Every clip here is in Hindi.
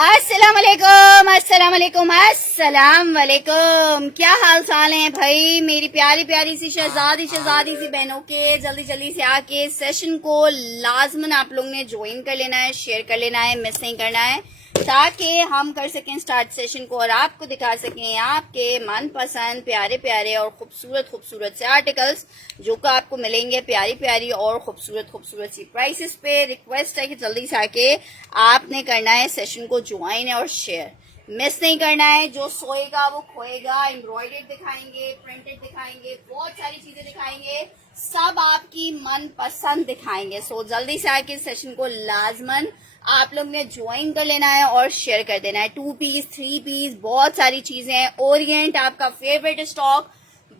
अस्सलाम वालेकुम, अस्सलाम वालेकुम, अस्सलाम वालेकुम। क्या हाल चाल है भाई मेरी प्यारी प्यारी सी शहजादी सी बहनों के। जल्दी जल्दी से आके सेशन को लाजमन आप लोग ने ज्वाइन कर लेना है, शेयर कर लेना है, मिस नहीं करना है, ताकि हम कर सकें स्टार्ट सेशन को और आपको दिखा सकें आपके मनपसंद प्यारे प्यारे और खूबसूरत खूबसूरत से आर्टिकल्स जो कि आपको मिलेंगे प्यारी प्यारी और खूबसूरत खूबसूरत सी प्राइसेस पे। रिक्वेस्ट है कि जल्दी से आके आपने करना है सेशन को ज्वाइन और शेयर, मिस नहीं करना है। जो सोएगा वो खोएगा। एम्ब्रॉयडर्ड दिखाएंगे, प्रिंटेड दिखाएंगे, बहुत सारी चीजें दिखाएंगे, सब आपकी मनपसंद दिखाएंगे। सो जल्दी से आके सेशन को लाजमन आप लोग ने ज्वाइन कर लेना है और शेयर कर देना है। 2 पीस 3 पीस बहुत सारी चीजें हैं। ओरिएंट आपका फेवरेट स्टॉक,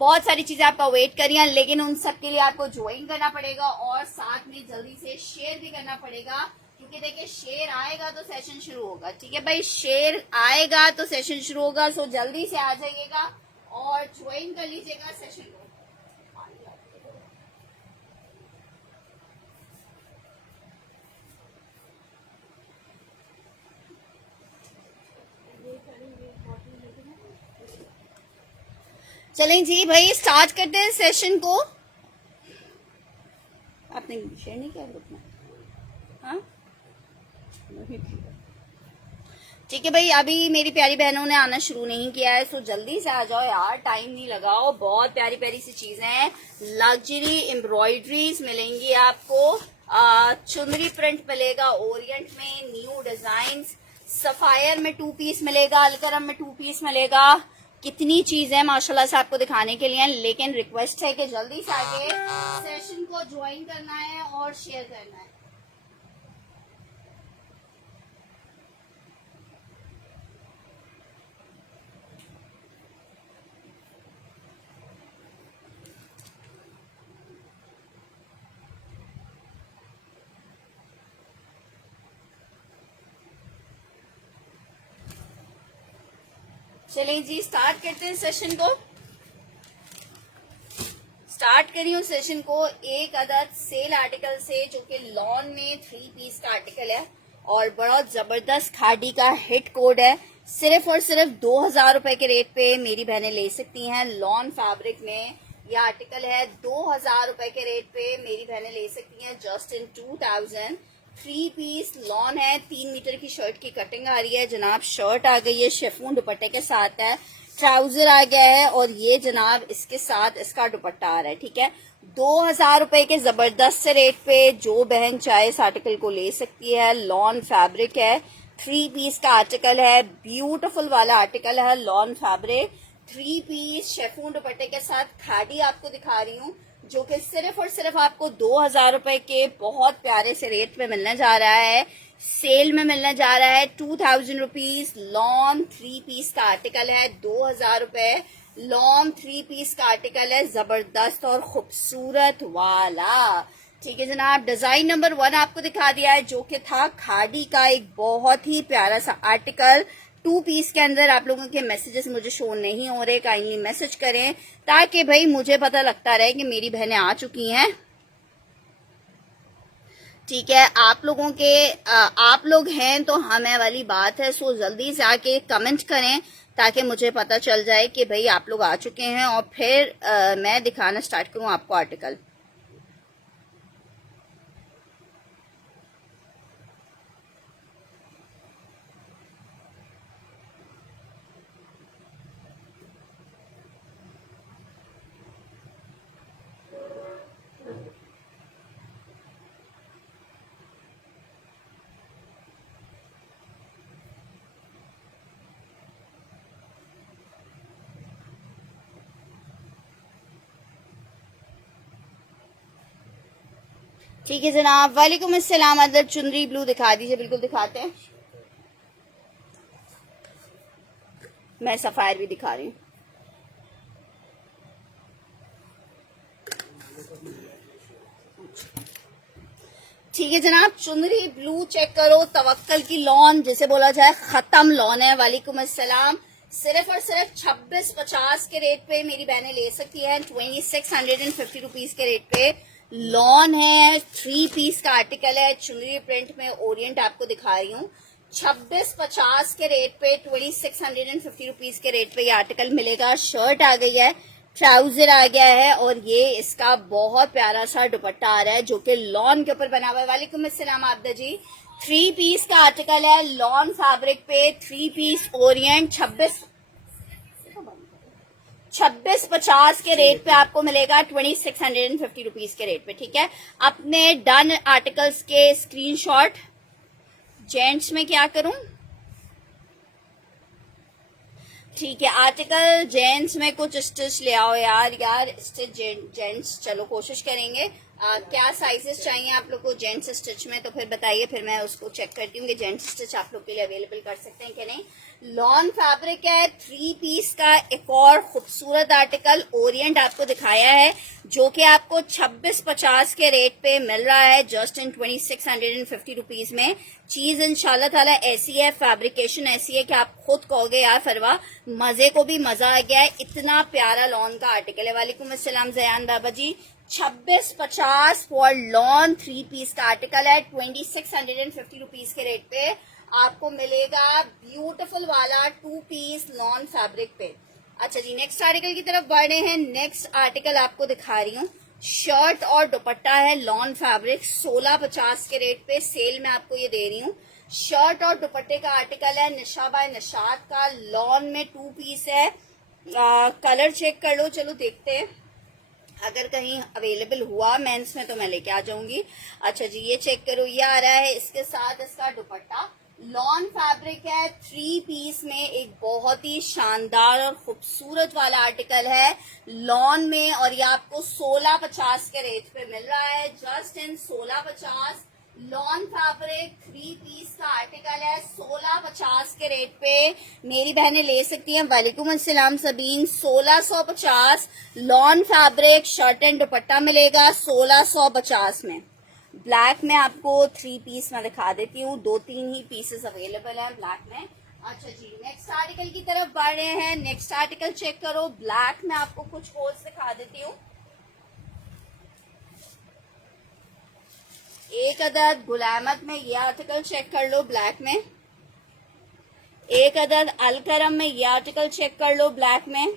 बहुत सारी चीजें आपका वेट कर रही हैं, लेकिन उन सब के लिए आपको ज्वाइन करना पड़ेगा और साथ में जल्दी से शेयर भी करना पड़ेगा, क्योंकि देखिए शेयर आएगा तो सेशन शुरू होगा। ठीक है भाई, शेयर आएगा तो सेशन शुरू होगा। सो जल्दी से आ जाइएगा और ज्वाइन कर लीजिएगा सेशन को। चलें जी भाई, स्टार्ट करते हैं सेशन को। आपने शेयर नहीं किया ग्रुप में? हाँ ठीक है भाई, अभी मेरी प्यारी बहनों ने आना शुरू नहीं किया है, सो जल्दी से आ जाओ यार, टाइम नहीं लगाओ। बहुत प्यारी प्यारी सी चीजें हैं। लग्जरी एम्ब्रॉयडरीज मिलेंगी आपको, चुनरी प्रिंट मिलेगा ओरिएंट में, न्यू डिजाइन, सफायर में 2 पीस मिलेगा, अलकरम में 2 पीस मिलेगा। कितनी चीज है माशाल्लाह से आपको दिखाने के लिए, लेकिन रिक्वेस्ट है कि जल्दी से आके सेशन को ज्वाइन करना है और शेयर करना है। चलिए जी, स्टार्ट करते हैं सेशन को। स्टार्ट करी हूँ सेशन को एक अदद सेल आर्टिकल से, जो कि लॉन में 3 पीस का आर्टिकल है और बड़ा जबरदस्त खादी का हिट कोड है। सिर्फ और सिर्फ 2000 रुपए के रेट पे मेरी बहनें ले सकती हैं। लॉन फैब्रिक में यह आर्टिकल है, 2000 रुपए के रेट पे मेरी बहनें ले सकती हैं जस्ट इन 2000। 3 पीस लॉन है, 3 मीटर की शर्ट की कटिंग आ रही है जनाब। शर्ट आ गई है, शिफॉन दुपट्टे के साथ है, ट्राउजर आ गया है और ये जनाब इसके साथ इसका दुपट्टा आ रहा है। ठीक है, 2000 रुपए के जबरदस्त से रेट पे जो बहन चाहे इस आर्टिकल को ले सकती है। लॉन फैब्रिक है, 3 पीस का आर्टिकल है, ब्यूटीफुल वाला आर्टिकल है। लॉन फैब्रिक 3 पीस शिफॉन दुपट्टे के साथ खादी आपको दिखा रही हूँ, जो कि सिर्फ और सिर्फ आपको 2000 रुपए के बहुत प्यारे से रेट में मिलने जा रहा है। सेल में मिलने जा रहा है 2000 रुपीज। लॉन 3 पीस का आर्टिकल है, 2000 रुपए। लॉन 3 पीस का आर्टिकल है, जबरदस्त और खूबसूरत वाला। ठीक है जनाब, डिजाइन नंबर 1 आपको दिखा दिया है, जो कि था खादी का एक बहुत ही प्यारा सा आर्टिकल। 2 पीस के अंदर आप लोगों के मैसेजेस मुझे शो नहीं हो रहे, काइंडली मैसेज करें ताकि भाई मुझे पता लगता रहे कि मेरी बहनें आ चुकी हैं। ठीक है, आप लोगों के आप लोग हैं तो हमें वाली बात है। सो जल्दी से आके कमेंट करें ताकि मुझे पता चल जाए कि भाई आप लोग आ चुके हैं और फिर मैं दिखाना स्टार्ट करूं आपको आर्टिकल। ठीक है जनाब, वालेकुम अस्सलाम। अदर चुनरी ब्लू दिखा दीजिए। बिल्कुल दिखाते हैं, मैं सफायर भी दिखा रही हूँ। ठीक है जनाब, चुनरी ब्लू चेक करो, तवक्कल की लॉन जिसे बोला जाए, खत्म लॉन है। वालेकुम अस्सलाम। सिर्फ और सिर्फ 2650 के रेट पे मेरी बहनें ले सकती हैं। 2650 रुपीज के रेट पे लॉन है, 3 पीस का आर्टिकल है, चुनरी प्रिंट में ओरिएंट आपको दिखा रही हूँ। 2650 के रेट पे 2650 रुपीज के रेट पे ये आर्टिकल मिलेगा। शर्ट आ गई है, ट्राउजर आ गया है और ये इसका बहुत प्यारा सा दुपट्टा आ रहा है जो कि लॉन के ऊपर बना हुआ है। वालेकुम अस्सलाम आबदा जी। 3 पीस का आर्टिकल है लॉन फैब्रिक पे, 3 पीस ओरिएंट 2650 के रेट पे आपको मिलेगा 2650 रुपीज के रेट पे। ठीक है, अपने डन आर्टिकल्स के स्क्रीनशॉट। जेंट्स में क्या करूं? ठीक है, आर्टिकल जेंट्स में कुछ स्टिच ले आओ यार स्टिच जेंट्स, चलो कोशिश करेंगे। क्या साइजेस चाहिए आप लोग को जेंट्स स्टिच में, तो फिर बताइए, फिर मैं उसको चेक करती हूँ कि जेंट्स स्टिच आप लोग के लिए अवेलेबल कर सकते हैं कि नहीं। लॉन फैब्रिक है, 3 पीस का एक और खूबसूरत आर्टिकल ओरिएंट आपको दिखाया है जो कि आपको 2650 के रेट पे मिल रहा है, जस्ट इन 2650 रुपीज में। चीज इंशाल्लाह ताला ऐसी है, फैब्रिकेशन ऐसी है कि आप खुद कहोगे यार फरवा मजे को भी मजा आ गया है, इतना प्यारा लॉन का आर्टिकल है। वालेकुम अस्सलाम जयान बाबा जी। 2650 फॉर लॉन 3 पीस का आर्टिकल है, 2650 रुपीज के रेट पे आपको मिलेगा ब्यूटीफुल वाला 2 पीस लॉन फैब्रिक पे। अच्छा जी, नेक्स्ट आर्टिकल की तरफ बढ़ रहे हैं। नेक्स्ट आर्टिकल आपको दिखा रही हूँ, शर्ट और दुपट्टा है लॉन फैब्रिक, 1650 के रेट पे सेल में आपको ये दे रही हूँ। शर्ट और दुपट्टे का आर्टिकल है, निशा बाय निशात का, लॉन में 2 पीस है। कलर चेक कर लो, चलो देखते हैं, अगर कहीं अवेलेबल हुआ मेंस में तो मैं लेके आ जाऊंगी। अच्छा जी, ये चेक करो, ये आ रहा है इसके साथ इसका दुपट्टा, लॉन फैब्रिक है, 3 पीस में एक बहुत ही शानदार और खूबसूरत वाला आर्टिकल है लॉन में, और ये आपको 1650 के रेट पे मिल रहा है, just in 1650। Lawn fabric 3 piece का आर्टिकल है, 1650 के रेट पे मेरी बहनें ले सकती हैं। वालेकुम अस्सलाम Sabeen. 1650 lawn fabric shirt and दुपट्टा मिलेगा 1650 में। ब्लैक में आपको 3 पीस मैं दिखा देती हूँ, 2-3 ही पीसेस अवेलेबल है ब्लैक में। अच्छा जी, नेक्स्ट आर्टिकल की तरफ बढ़ रहे हैं। नेक्स्ट आर्टिकल चेक करो, ब्लैक में आपको कुछ कोड्स दिखा देती हूँ। एक अदद गुलामत में ये आर्टिकल चेक कर लो ब्लैक में, एक अदद अलकरम में ये आर्टिकल चेक कर लो ब्लैक में,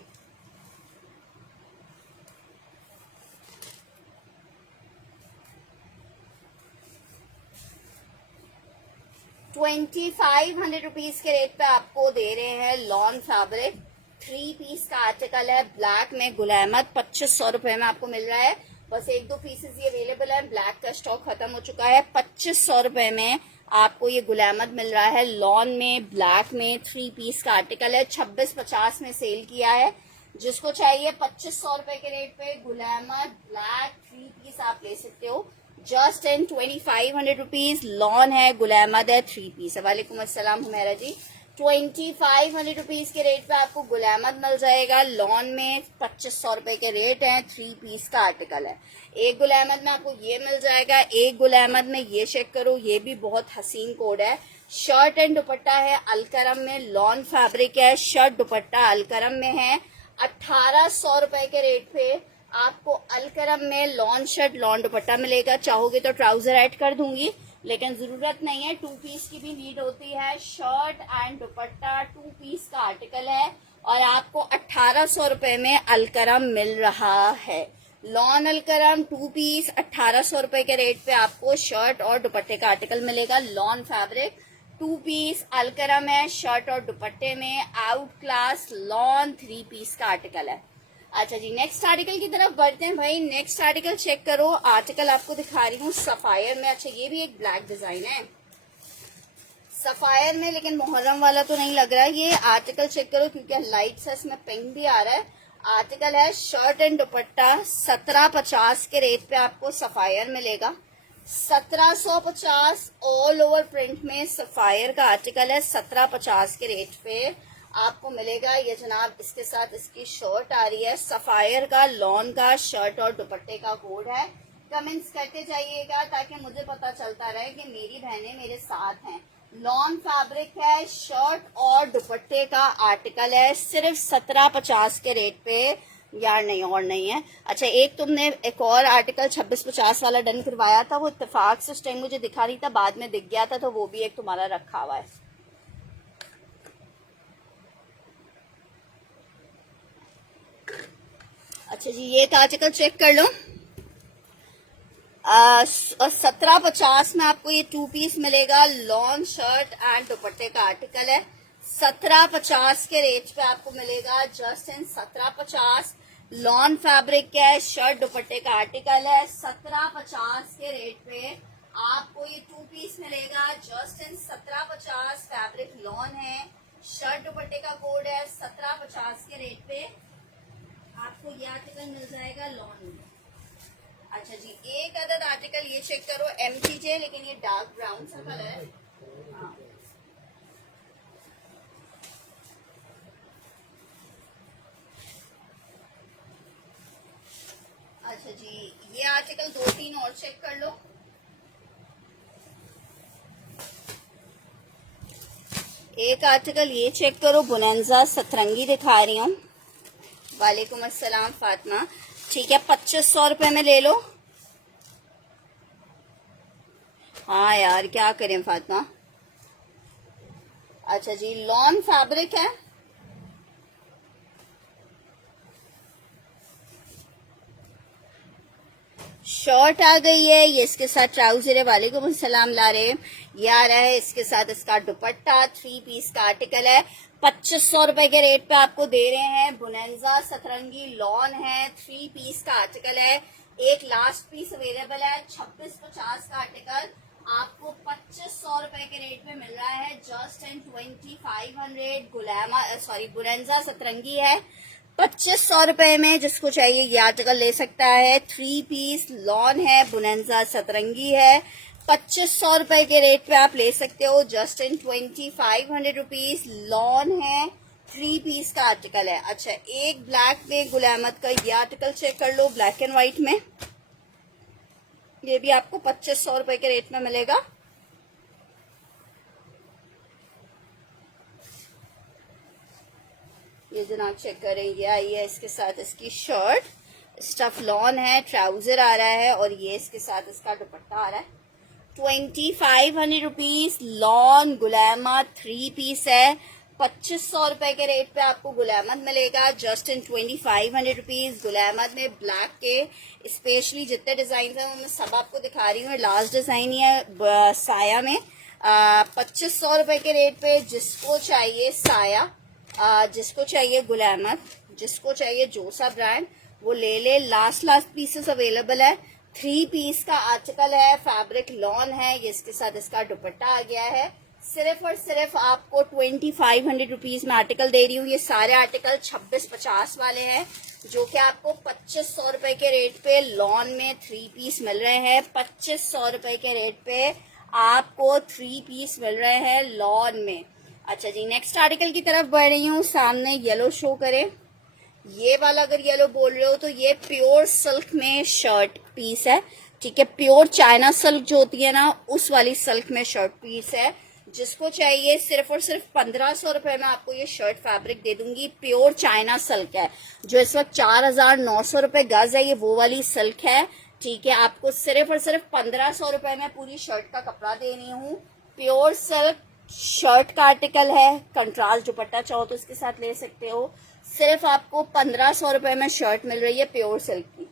₹2500 के रेट पे आपको दे रहे हैं लॉन फैब्रिक। 3 पीस का आर्टिकल है ब्लैक में, गुलामत 2500 रुपए में आपको मिल रहा है। बस 1-2 पीसेस ये अवेलेबल है, ब्लैक का स्टॉक खत्म हो चुका है। 2500 रुपए में आपको ये गुलामत मिल रहा है लॉन में, ब्लैक में 3 पीस का आर्टिकल है, 2650 में सेल किया है। जिसको चाहिए 2500 रुपए के रेट पे गुलामत ब्लैक 3 पीस आप ले सकते हो, जस्ट इन 2500 रुपीज। लॉन है, गुलामत है, 3 पीस है। वालेकुम अस्सलाम हुमैरा जी। 2500 रुपीज के रेट पे आपको गुलामत मिल जाएगा लॉन में, 2500 रुपए के रेट है, 3 पीस का आर्टिकल है। एक गुलामत में आपको ये मिल जाएगा, एक गुलामत में ये चेक करो, ये भी बहुत हसीन कोड है। शर्ट एंड दुपट्टा है अलकरम में, लॉन फैब्रिक है, शर्ट दुपट्टा अलकरम में है, 1800 रुपए के रेट पे आपको अलकरम में लॉन शर्ट लॉन दुपट्टा मिलेगा। चाहोगे तो ट्राउजर ऐड कर दूंगी, लेकिन जरूरत नहीं है, 2 पीस की भी नीड होती है। शर्ट एंड दुपट्टा 2 पीस का आर्टिकल है और आपको 1800 रुपए में अलकरम मिल रहा है। लॉन अलकरम 2 पीस 1800 रुपए के रेट पे आपको शर्ट और दुपट्टे का आर्टिकल मिलेगा। लॉन फैब्रिक 2 पीस अलकरम है, शर्ट और दुपट्टे में, आउट क्लास लॉन 3 पीस का आर्टिकल है। अच्छा जी, नेक्स्ट आर्टिकल की तरफ बढ़ते हैं भाई। नेक्स्ट आर्टिकल चेक करो, आर्टिकल आपको दिखा रही हूँ सफायर में। अच्छा, ये भी एक ब्लैक डिजाइन है सफायर में, लेकिन मुहर्रम वाला तो नहीं लग रहा है। ये आर्टिकल चेक करो क्योंकि लाइट सा इसमें पिंक भी आ रहा है। आर्टिकल है शर्ट एंड दुपट्टा, 1750 के रेट पे आपको सफायर मिलेगा। 1750 ऑल ओवर प्रिंट में सफायर का आर्टिकल है, 1750 के रेट पे आपको मिलेगा। ये जनाब इसके साथ इसकी शर्ट आ रही है, सफायर का लॉन का शर्ट और दुपट्टे का कोड है। कमेंट्स करते जाइएगा ताकि मुझे पता चलता रहे कि मेरी बहनें मेरे साथ हैं। लॉन फैब्रिक है, शर्ट और दुपट्टे का आर्टिकल है, सिर्फ 1750 के रेट पे यार नहीं और नहीं है। अच्छा, एक तुमने एक और आर्टिकल 2650 वाला डन करवाया था, वो इत्तेफाक से उस टाइम मुझे दिखा नहीं था, बाद में दिख गया था, तो वो भी एक तुम्हारा रखा हुआ है। अच्छा जी, ये एक आर्टिकल चेक कर लो। 1750 में आपको ये 2 पीस मिलेगा। लॉन शर्ट एंड दुपट्टे का आर्टिकल है। 1750 के रेट पे आपको मिलेगा, जस्ट इन 1750। लॉन फैब्रिक का है, शर्ट दुपट्टे का आर्टिकल है। 1750 के रेट पे आपको ये 2 पीस मिलेगा, जस्ट इन 1750। फैब्रिक लॉन है, शर्ट दुपट्टे का कोड है। 1750 के रेट पे आपको ये आर्टिकल मिल जाएगा लॉन में। अच्छा जी, एक अदद आर्टिकल ये चेक करो, MTJ, लेकिन ये डार्क ब्राउन सा कलर है। हाँ। अच्छा जी, ये आर्टिकल 2-3 और चेक कर लो। एक आर्टिकल ये चेक करो, बुनेंजा सतरंगी दिखा रही हूँ। वालेकुम अस्सलाम फातिमा। ठीक है, 2500 रुपए में ले लो। हाँ यार, क्या करें फातिमा। अच्छा जी, लॉन फैब्रिक है। शर्ट आ गई है, ये इसके साथ ट्राउजर है। वालेकुम अस्सलाम ला रहे। ये आ रहा है इसके साथ इसका दुपट्टा। 3 पीस का आर्टिकल है। 2500 रुपए के रेट पे आपको दे रहे हैं। बुनेंजा सतरंगी लॉन है, 3 पीस का आर्टिकल है। एक लास्ट पीस अवेलेबल है, 2650 का आर्टिकल आपको 2500 रुपए के रेट में मिल रहा है, जस्ट इन 2500। गुलामा सॉरी बुनेंजा सतरंगी है, 2500 रुपए में। जिसको चाहिए ये आर्टिकल ले सकता है। 3 पीस लॉन है, बुनेंजा सतरंगी है, 2500 रुपए के रेट पे आप ले सकते हो, जस्ट इन 2500 रुपीज। लॉन है, 3 पीस का आर्टिकल है। अच्छा, एक ब्लैक में गुल अहमद का ये आर्टिकल चेक कर लो, ब्लैक एंड व्हाइट में। ये भी आपको 2500 रुपए के रेट में मिलेगा। ये जनाब चेक करें, ये आई है इसके साथ इसकी शर्ट, स्टफ लॉन है, ट्राउजर आ रहा है, और ये इसके साथ इसका दुपट्टा आ रहा है। 2500 रुपीज। लॉन गुलामा 3 पीस है, 2500 रुपए के रेट पे आपको गुलामत मिलेगा, जस्ट इन 2500 रुपीज। गुलामत में ब्लैक के स्पेशली जितने डिजाइन है वो मैं सब आपको दिखा रही हूँ। लास्ट डिजाइन ही है साया में, 2500 रुपए के रेट पे। जिसको चाहिए साया, जिसको चाहिए गुलामत, जिसको चाहिए जोसा ब्रांड, वो ले ले। लास्ट पीसेस अवेलेबल है। 3 पीस का आर्टिकल है, फैब्रिक लॉन है, ये इसके साथ इसका दुपट्टा आ गया है। सिर्फ और सिर्फ आपको 2500 रुपीज में आर्टिकल दे रही हूँ। ये सारे आर्टिकल 2650 वाले हैं, जो कि आपको 2500 रुपए के रेट पे लॉन में 3 पीस मिल रहे हैं। 2500 रुपए के रेट पे आपको 3 पीस मिल रहे हैं लॉन में। अच्छा जी, नेक्स्ट आर्टिकल की तरफ बढ़ रही हूँ। सामने येलो शो करें, ये वाला अगर येलो बोल रहे हो तो ये प्योर सिल्क में शर्ट पीस है। ठीक है, प्योर चाइना सिल्क जो होती है ना, उस वाली सिल्क में शर्ट पीस है। जिसको चाहिए सिर्फ और सिर्फ 1500 रुपए में आपको ये शर्ट फैब्रिक दे दूंगी। प्योर चाइना सिल्क है, जो इस वक्त 4900 रुपए गज है, ये वो वाली सिल्क है। ठीक है, आपको सिर्फ और सिर्फ 1500 रुपए में पूरी शर्ट का कपड़ा दे रही हूँ। प्योर सिल्क शर्ट का आर्टिकल है, कंट्रास्ट दुपट्टा चाहो तो इसके साथ ले सकते हो। सिर्फ आपको 1500 रुपए में शर्ट मिल रही है प्योर सिल्क की।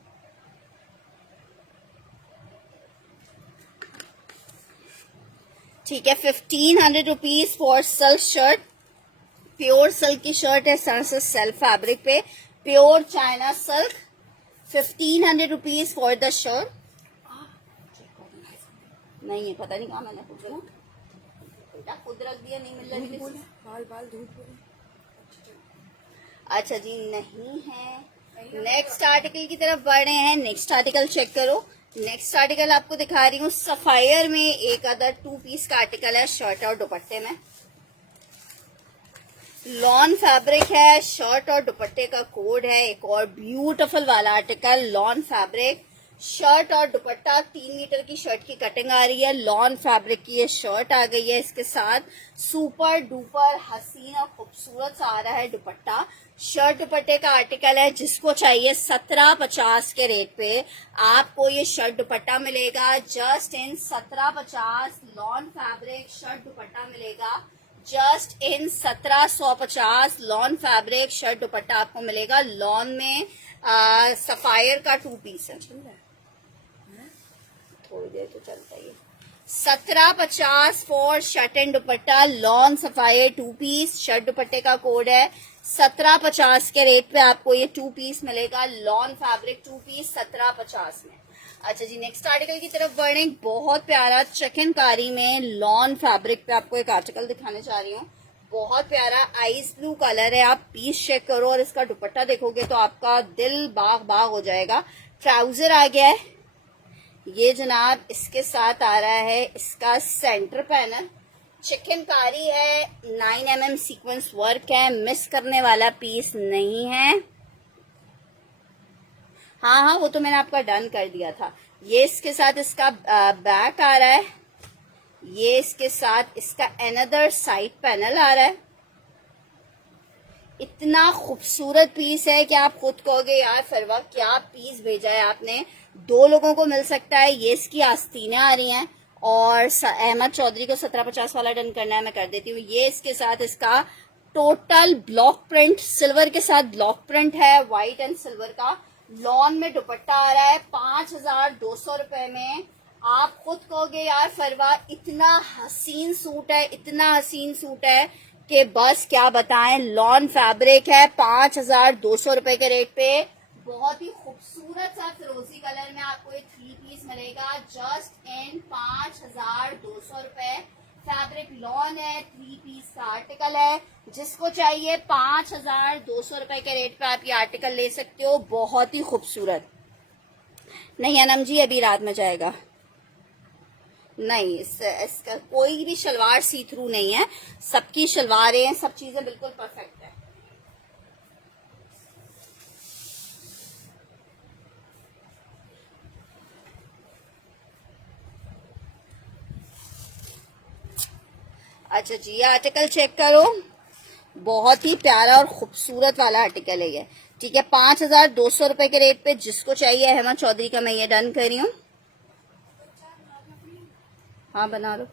ठीक है, 1500 rupees for silk shirt. Pure silk की शर्ट है, सरस सेल्फ फैब्रिक पे, pure China silk. 1500 rupees for the shirt. नहीं है, पता नहीं कहा मैंने बेटा खुद रख दिया, नहीं मिल रहा। बाल धूप। अच्छा जी, नहीं है। नेक्स्ट आर्टिकल की तरफ बढ़ रहे हैं। नेक्स्ट आर्टिकल चेक करो। नेक्स्ट आर्टिकल आपको दिखा रही हूँ सफायर में, एक अदर 2 पीस का आर्टिकल है, शर्ट और दुपट्टे में। लॉन फैब्रिक है, शर्ट और दुपट्टे का कोड है। एक और ब्यूटीफुल वाला आर्टिकल, लॉन फैब्रिक, शर्ट और दुपट्टा। 3 मीटर की शर्ट की कटिंग आ रही है, लॉन फैब्रिक की ये शर्ट आ गई है। इसके साथ सुपर डुपर हसीन और खूबसूरत सा आ रहा है दुपट्टा। शर्ट दुपट्टे का आर्टिकल है, जिसको चाहिए 1750 के रेट पे आपको ये शर्ट दुपट्टा मिलेगा। Just in 1750 lawn fabric shirt dupatta मिलेगा। Just in 1750 lawn fabric shirt dupatta आपको मिलेगा। लॉन में सफायर का 2 पीस है, चल रहा है थोड़ी देर तो चलता ही है। 1750 for shirt and dupatta lawn Sapphire 2 piece shirt दुपट्टे का कोड है। 1750 के रेट पे आपको ये 2 पीस मिलेगा। लॉन फैब्रिक 2 पीस 1750 में। अच्छा जी, नेक्स्ट आर्टिकल की तरफ बढ़े। बहुत प्यारा चिकनकारी में लॉन फैब्रिक पे आपको एक आर्टिकल दिखाने जा रही हूँ। बहुत प्यारा आइस ब्लू कलर है। आप पीस चेक करो और इसका दुपट्टा देखोगे तो आपका दिल बाग बाग हो जाएगा। ट्राउजर आ गया है ये जनाब, इसके साथ आ रहा है इसका सेंटर पैनल। चिकनकारी है, 9 mm सीक्वेंस वर्क है, मिस करने वाला पीस नहीं है। हाँ, वो तो मैंने आपका डन कर दिया था। ये इसके साथ इसका बैक आ रहा है। ये इसके साथ इसका अनदर साइड पैनल आ रहा है। इतना खूबसूरत पीस है कि आप खुद कहोगे यार फरवा क्या पीस भेजा है आपने। 2 लोगों को मिल सकता है। ये इसकी आस्तीनें आ रही हैं और अहमद चौधरी को 1750 वाला डन करना है, मैं कर देती हूँ। ये इसके साथ इसका टोटल ब्लॉक प्रिंट, सिल्वर के साथ ब्लॉक प्रिंट है, व्हाइट एंड सिल्वर का। लॉन में दुपट्टा आ रहा है 5200 रुपए में। आप खुद कहोगे यार फरवा इतना हसीन सूट है, इतना हसीन सूट है कि बस क्या बताएं। लॉन फैब्रिक है 5200 रुपए के रेट पे। बहुत ही खूबसूरत सा फिरोजी कलर में आपको ये 3 पीस मिलेगा। जस्ट इन 5200 रुपए। फैब्रिक लॉन है, 3 पीस का आर्टिकल है। जिसको चाहिए 5200 रुपए के रेट पे आप ये आर्टिकल ले सकते हो। बहुत ही खूबसूरत। नहीं अनम जी, अभी रात में जाएगा नहीं। इसका कोई भी शलवार सी थ्रू नहीं है, सबकी शलवारें सब चीजें बिल्कुल परफेक्ट है। अच्छा जी, ये आर्टिकल चेक करो। बहुत ही प्यारा और खूबसूरत वाला आर्टिकल है ये। ठीक है, 5200 रुपए के रेट पे जिसको चाहिए अहमद चौधरी का मैं ये डन कर रही हूँ। हाँ बना लो।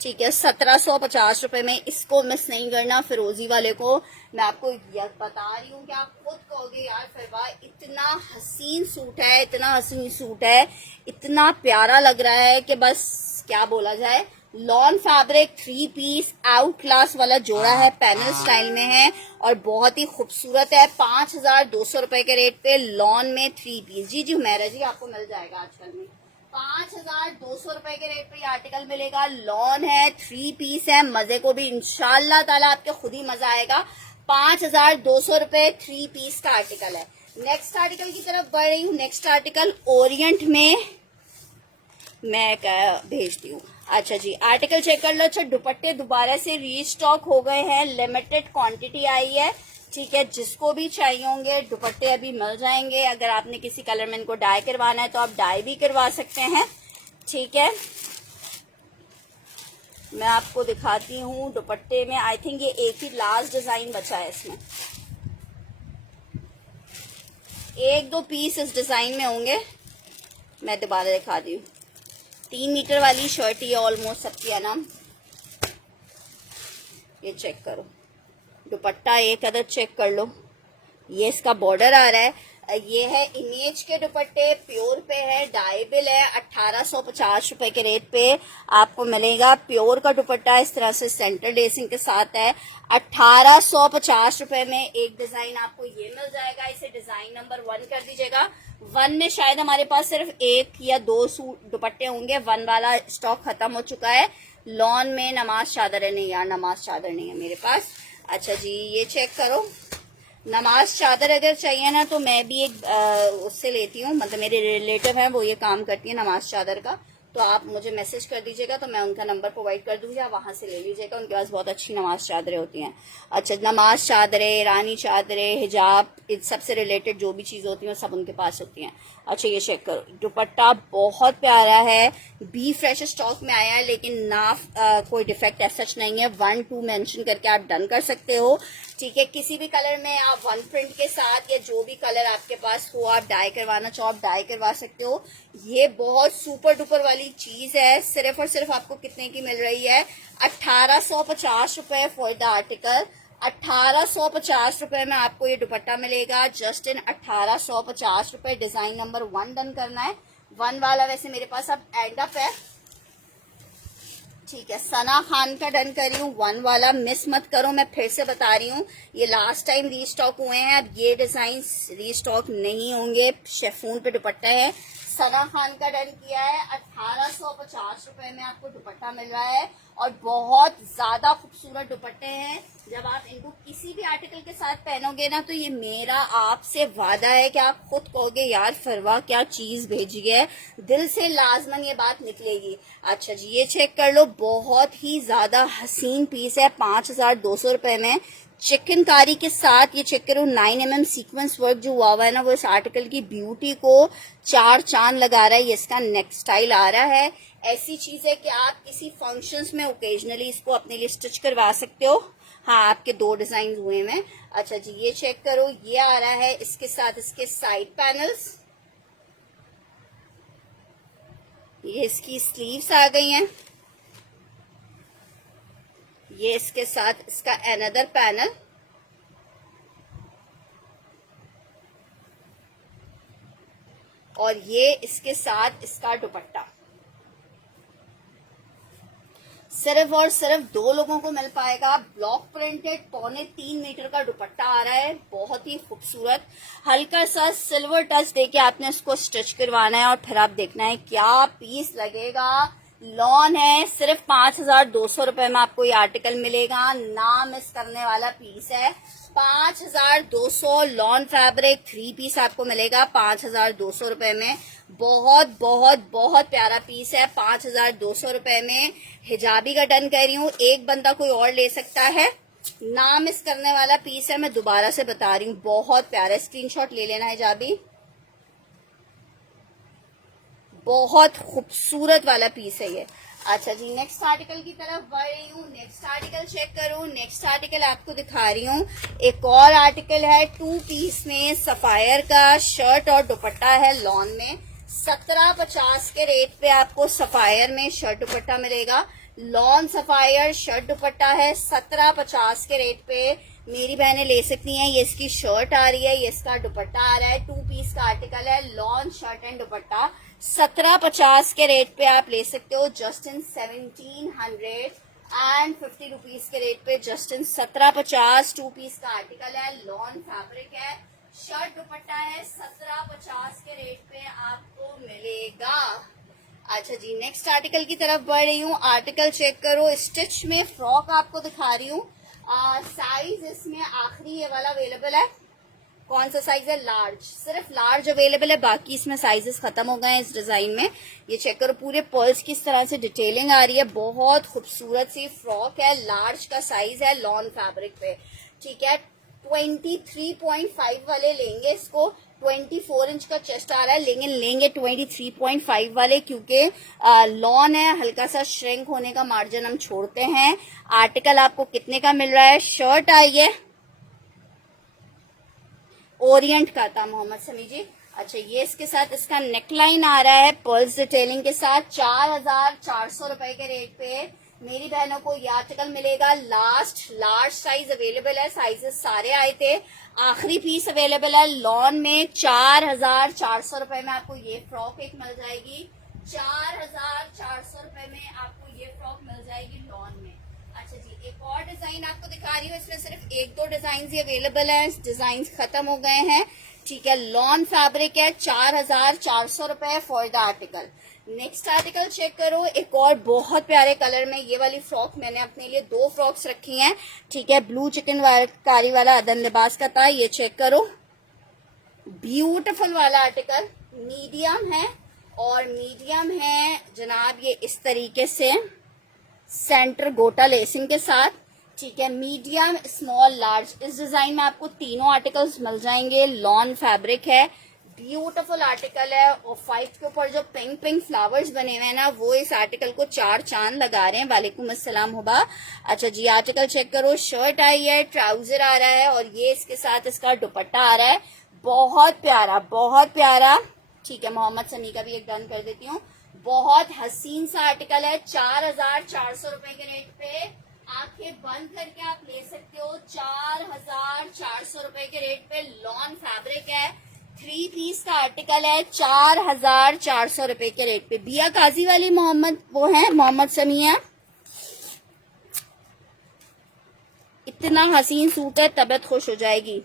ठीक है, 1750 रुपए में। इसको मिस नहीं करना। फिरोजी वाले को मैं आपको बता रही हूँ कि आप खुद कहोगे यार फरवा इतना हसीन सूट है, इतना हसीन सूट है, इतना प्यारा लग रहा है कि बस क्या बोला जाए। Lawn fabric 3 peace out class वाला जोड़ा है, पैनल स्टाइल में है और बहुत ही खूबसूरत है। 5200 रुपए के रेट पे लॉन में 3 पीस। जी जी हुमैरा जी, आपको मिल जाएगा आजकल में 5200 रुपए के रेट पे ये आर्टिकल मिलेगा। लॉन है, 3 पीस है। मजे को भी इंशाल्लाह ताला आपके खुद ही मजा आएगा। 5200 रुपए 3 पीस का आर्टिकल है। नेक्स्ट आर्टिकल की तरफ बढ़ रही हूँ। नेक्स्ट आर्टिकल ओरिएंट में मैं भेजती हूँ। अच्छा जी, आर्टिकल चेक कर लो। अच्छा, दुपट्टे दोबारा से रीस्टॉक हो गए हैं, लिमिटेड क्वांटिटी आई है। ठीक है, जिसको भी चाहिए होंगे दुपट्टे अभी मिल जाएंगे। अगर आपने किसी कलर में इनको डाई करवाना है तो आप डाई भी करवा सकते हैं। ठीक है, मैं आपको दिखाती हूँ दुपट्टे में। आई थिंक ये एक ही लास्ट डिजाइन बचा है इसमें। 1-2 पीस इस डिजाइन में होंगे, मैं दोबारा दिखा दी हूँ। 3 मीटर वाली शर्ट ये ऑलमोस्ट सबकी है ना। ये चेक करो, दुपट्टा एक अदर चेक कर लो। ये इसका बॉर्डर आ रहा है। ये है इमेज के दुपट्टे, प्योर पे है, डाइबल है। 1850 रुपए के रेट पे आपको मिलेगा। प्योर का दुपट्टा इस तरह से सेंटर लेसिंग के साथ है। 1850 रुपए में एक डिजाइन आपको ये मिल जाएगा। इसे डिजाइन नंबर 1 कर दीजिएगा। 1 में शायद हमारे पास सिर्फ 1 या 2 सूट दुपट्टे होंगे। 1 वाला स्टॉक खत्म हो चुका है। लॉन में नमाज चादर है, नहीं यार नमाज चादर नहीं है मेरे पास। अच्छा जी, ये चेक करो। नमाज चादर अगर चाहिए ना तो मैं भी एक उससे लेती हूँ, मतलब मेरे रिलेटिव हैं वो ये काम करती है नमाज चादर का। तो आप मुझे मैसेज कर दीजिएगा तो मैं उनका नंबर प्रोवाइड कर दूंगी, आप वहां से ले लीजिएगा। उनके पास बहुत अच्छी नमाज चादरें होती हैं। अच्छा, नमाज चादरें, रानी चादरें, हिजाब, इन सबसे रिलेटेड जो भी चीज़ होती हैं सब उनके पास होती हैं। अच्छा, ये चेक करो, दुपट्टा बहुत प्यारा है। बी फ्रेश स्टॉक में आया है लेकिन ना कोई डिफेक्ट ऐसा सच नहीं है। 1-2 मेंशन करके आप डन कर सकते हो। ठीक है, किसी भी कलर में आप वन प्रिंट के साथ या जो भी कलर आपके पास हो आप डाई करवाना चाहो आप डाई करवा सकते हो। ये बहुत सुपर डुपर वाली चीज है। सिर्फ और सिर्फ आपको कितने की मिल रही है? 1850 रुपए फॉर द आर्टिकल। 1850 रुपए में आपको ये दुपट्टा मिलेगा, जस्ट इन 1850 रुपए। डिजाइन नंबर 1 डन करना है। 1 वाला वैसे मेरे पास अब एंड अप है, ठीक है। सना खान का डन कर रही हूँ, 1 वाला मिस मत करो। मैं फिर से बता रही हूँ, ये लास्ट टाइम रीस्टॉक हुए हैं, अब ये डिजाइन रीस्टॉक नहीं होंगे। शेफून पे दुपट्टा है, सना खान का डन किया है। 1850 रुपए में आपको दुपट्टा मिल रहा है और बहुत ज्यादा खूबसूरत दुपट्टे हैं। जब आप इनको किसी भी आर्टिकल के साथ पहनोगे ना तो ये मेरा आपसे वादा है कि आप खुद कहोगे यार फरवा क्या चीज भेजी है, दिल से लाजमन ये बात निकलेगी। अच्छा जी, ये चेक कर लो, बहुत ही ज्यादा हसीन पीस है। 5200 रुपए में चिकनकारी के साथ ये चेक करो। 9mm सीक्वेंस वर्क जो हुआ है ना वो इस आर्टिकल की ब्यूटी को 4 चांद लगा रहा है। ये इसका नेक स्टाइल आ रहा है। ऐसी चीज है कि आप किसी फंक्शंस में ओकेजनली इसको अपने लिए स्टिच करवा सकते हो। हाँ, आपके 2 डिजाइन हुए हैं। अच्छा जी, ये चेक करो, ये आ रहा है इसके साथ इसके साइड पैनल्स, ये इसकी स्लीव्स आ गई हैं, ये इसके साथ इसका अनदर पैनल, और ये इसके साथ इसका दुपट्टा। सिर्फ और सिर्फ 2 लोगों को मिल पाएगा। ब्लॉक प्रिंटेड 3.25 मीटर का दुपट्टा आ रहा है, बहुत ही खूबसूरत। हल्का सा सिल्वर टच देके आपने इसको स्टिच करवाना है और फिर आप देखना है क्या पीस लगेगा। लॉन है, सिर्फ 5200 रुपए में आपको ये आर्टिकल मिलेगा। ना मिस करने वाला पीस है। 5200 लॉन फैब्रिक 3 पीस आपको मिलेगा 5200 रुपए में। बहुत बहुत बहुत प्यारा पीस है 5200 रुपए में। हिजाबी का डन कर रही हूँ, एक बंदा कोई और ले सकता है, ना मिस करने वाला पीस है। मैं दोबारा से बता रही हूँ, बहुत प्यारा, स्क्रीनशॉट ले लेना हिजाबी। बहुत खूबसूरत वाला पीस है ये। अच्छा जी, नेक्स्ट आर्टिकल की तरफ बढ़ रही हूँ। नेक्स्ट आर्टिकल चेक करूँ। नेक्स्ट आर्टिकल आपको दिखा रही हूँ, एक और आर्टिकल है 2 पीस में सफायर का शर्ट और दुपट्टा है लॉन में। 1750 के रेट पे आपको सफायर में शर्ट दुपट्टा मिलेगा। लॉन सफायर शर्ट दुपट्टा है 1750 के रेट पे। मेरी बहनें ले सकती हैं। ये इसकी शर्ट आ रही है, ये इसका दुपट्टा आ रहा है। 2 पीस का आर्टिकल है, लॉन शर्ट एंड दुपट्टा 1750 के रेट पे आप ले सकते हो, जस्ट इन 1750 रुपीज के रेट पे, जस्ट इन 1750। 2 पीस का आर्टिकल है, लॉन फैब्रिक है, शर्ट दुपट्टा है, 1750 के रेट पे आपको मिलेगा। अच्छा जी, नेक्स्ट आर्टिकल की तरफ बढ़ रही हूँ। आर्टिकल चेक करो, स्टिच में फ्रॉक आपको दिखा रही हूँ। साइज इसमें आखिरी ये वाला अवेलेबल है। कौन सा साइज है? लार्ज, सिर्फ लार्ज अवेलेबल है, बाकी इसमें साइजेस खत्म हो गए हैं इस डिजाइन में। ये चेक करो, पूरे पर्ल्स की इस तरह से डिटेलिंग आ रही है। बहुत खूबसूरत सी फ्रॉक है, लार्ज का साइज है, लॉन फैब्रिक पे, ठीक है। 23.5 वाले लेंगे इसको। 24 इंच का चेस्ट आ रहा है, लेकिन लेंगे 23.5 वाले, क्योंकि लॉन है, हल्का सा श्रिंक होने का मार्जिन हम छोड़ते हैं। आर्टिकल आपको कितने का मिल रहा है? शर्ट आई है ओरिएंट का था, मोहम्मद समी जी। अच्छा, ये इसके साथ इसका नेकलाइन आ रहा है पर्ल्स डिटेलिंग के साथ 4400 रुपए के रेट पे। मेरी बहनों को ये आर्टिकल मिलेगा। लास्ट लार्ज साइज अवेलेबल है, साइजेस सारे आए थे, आखिरी पीस अवेलेबल है लॉन में। 4400 रुपए में आपको ये फ्रॉक एक मिल जाएगी। 4400 रुपए में आपको ये फ्रॉक मिल जाएगी लॉन में। अच्छा जी, एक और डिजाइन आपको दिखा रही हूँ, इसमें सिर्फ 1-2 डिजाइन ही अवेलेबल है, डिजाइन खत्म हो गए हैं, ठीक है। लॉन फैब्रिक है, 4400 रुपए for the article. Next article check करो, एक और बहुत प्यारे कलर में। ये वाली फ्रॉक मैंने अपने लिए 2 फ्रॉक्स रखी हैं, ठीक है। ब्लू चिकनकारी वाला अदन लिबास का था, ये चेक करो, ब्यूटीफुल वाला आर्टिकल। मीडियम है, और मीडियम है जनाब ये इस तरीके से सेंटर गोटा लेसिंग के साथ, ठीक है। मीडियम, स्मॉल, लार्ज, इस डिजाइन में आपको तीनों आर्टिकल्स मिल जाएंगे। लॉन फैब्रिक है, ब्यूटीफुल आर्टिकल है और 5 के ऊपर जो पिंक पिंक फ्लावर्स बने हुए हैं ना, वो इस आर्टिकल को 4 चांद लगा रहे हैं। वालेकुम अस्सलाम हुबा। अच्छा जी, आर्टिकल चेक करो। शर्ट आई है, ट्राउजर आ रहा है और ये इसके साथ इसका दुपट्टा आ रहा है। बहुत प्यारा, बहुत प्यारा। ठीक है, मोहम्मद समी का भी एक डन कर देती हूँ। बहुत हसीन सा आर्टिकल है। 4400 रुपए के रेट पे आंखें बंद करके आप ले सकते हो। 4400 रुपए के रेट पे लॉन फैब्रिक है, 3 पीस का आर्टिकल है। 4400 रुपए के रेट पे। बिया काजी वाली मोहम्मद वो है, मोहम्मद समिया। इतना हसीन सूट है, तबीयत खुश हो जाएगी।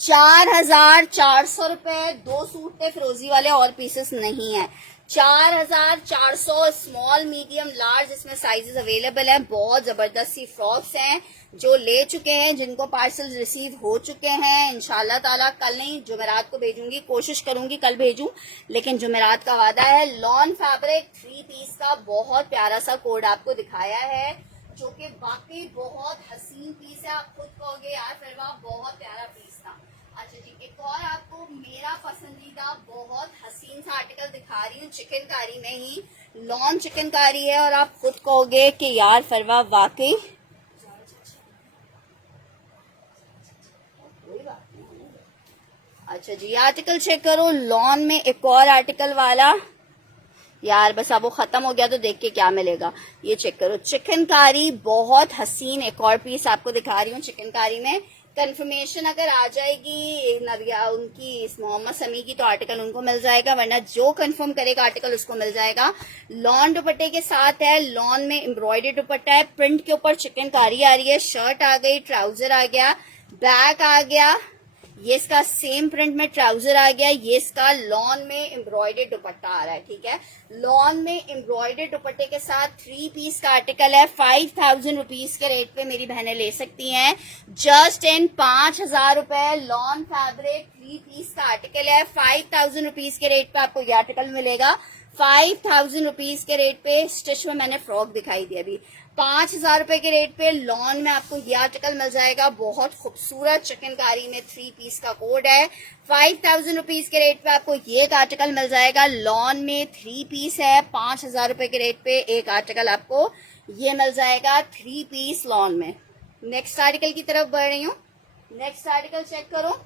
4400 रुपए। 2 सूट थे फिरोजी वाले, और पीसेस नहीं है। 4400 स्मॉल मीडियम लार्ज इसमें साइजेस अवेलेबल है। बहुत जबरदस्त सी फ्रॉक्स हैं। जो ले चुके हैं, जिनको पार्सल रिसीव हो चुके हैं, इंशाल्लाह ताला कल नहीं जुमेरात को भेजूंगी। कोशिश करूंगी कल भेजूं, लेकिन जुमेरात का वादा है। लॉन फैब्रिक 3 पीस का बहुत प्यारा सा कोड आपको दिखाया है, जो कि वाकई बहुत हसीन पीस है। आप खुद कहोगे यार फिर बहुत प्यारा पीस था। अच्छा जी, एक और आपको मेरा पसंदीदा बहुत हसीन सा आर्टिकल दिखा रही हूँ। चिकनकारी में ही लॉन चिकनकारी है और आप खुद कहोगे कि यार फरवा वाकई अच्छा जी, आर्टिकल चेक करो। लॉन में एक और आर्टिकल वाला, यार बस अब वो खत्म हो गया तो देख के क्या मिलेगा। ये चेक करो, चिकनकारी बहुत हसीन एक और पीस आपको दिखा रही हूँ। चिकनकारी में कंफर्मेशन अगर आ जाएगी नविया उनकी, इस मोहम्मद समी की, तो आर्टिकल उनको मिल जाएगा, वरना जो कंफर्म करेगा आर्टिकल उसको मिल जाएगा। लॉन दुपट्टे के साथ है। लॉन में एम्ब्रॉयडरी दुपट्टा है, प्रिंट के ऊपर चिकनकारी आ रही है। शर्ट आ गई, ट्राउजर आ गया, बैक आ गया। ये इसका सेम प्रिंट में ट्राउजर आ गया। ये इसका लॉन में एम्ब्रॉयडर्ड दुपट्टा आ रहा है। ठीक है, लॉन में एम्ब्रॉयडर्ड दुपट्टे के साथ 3 पीस का आर्टिकल है। 5000 रुपीज के रेट पे मेरी बहनें ले सकती हैं, जस्ट इन 5000 रुपए। लॉन फैब्रिक 3 पीस का आर्टिकल है। 5000 रुपीज के रेट पे आपको ये आर्टिकल मिलेगा। 5000 रुपीज के रेट पे स्टिच में मैंने फ्रॉक दिखाई दी अभी। 5000 रुपए के रेट पे लॉन में आपको ये आर्टिकल मिल जाएगा। बहुत खूबसूरत चिकनकारी में 3 पीस का कोड है। 5000 रुपीज के रेट पे आपको ये आर्टिकल मिल जाएगा। लॉन में 3 पीस है। 5000 रुपए के रेट पे एक आर्टिकल आपको ये मिल जाएगा 3 पीस लॉन में। नेक्स्ट आर्टिकल की तरफ बढ़ रही हूँ। नेक्स्ट आर्टिकल चेक करो।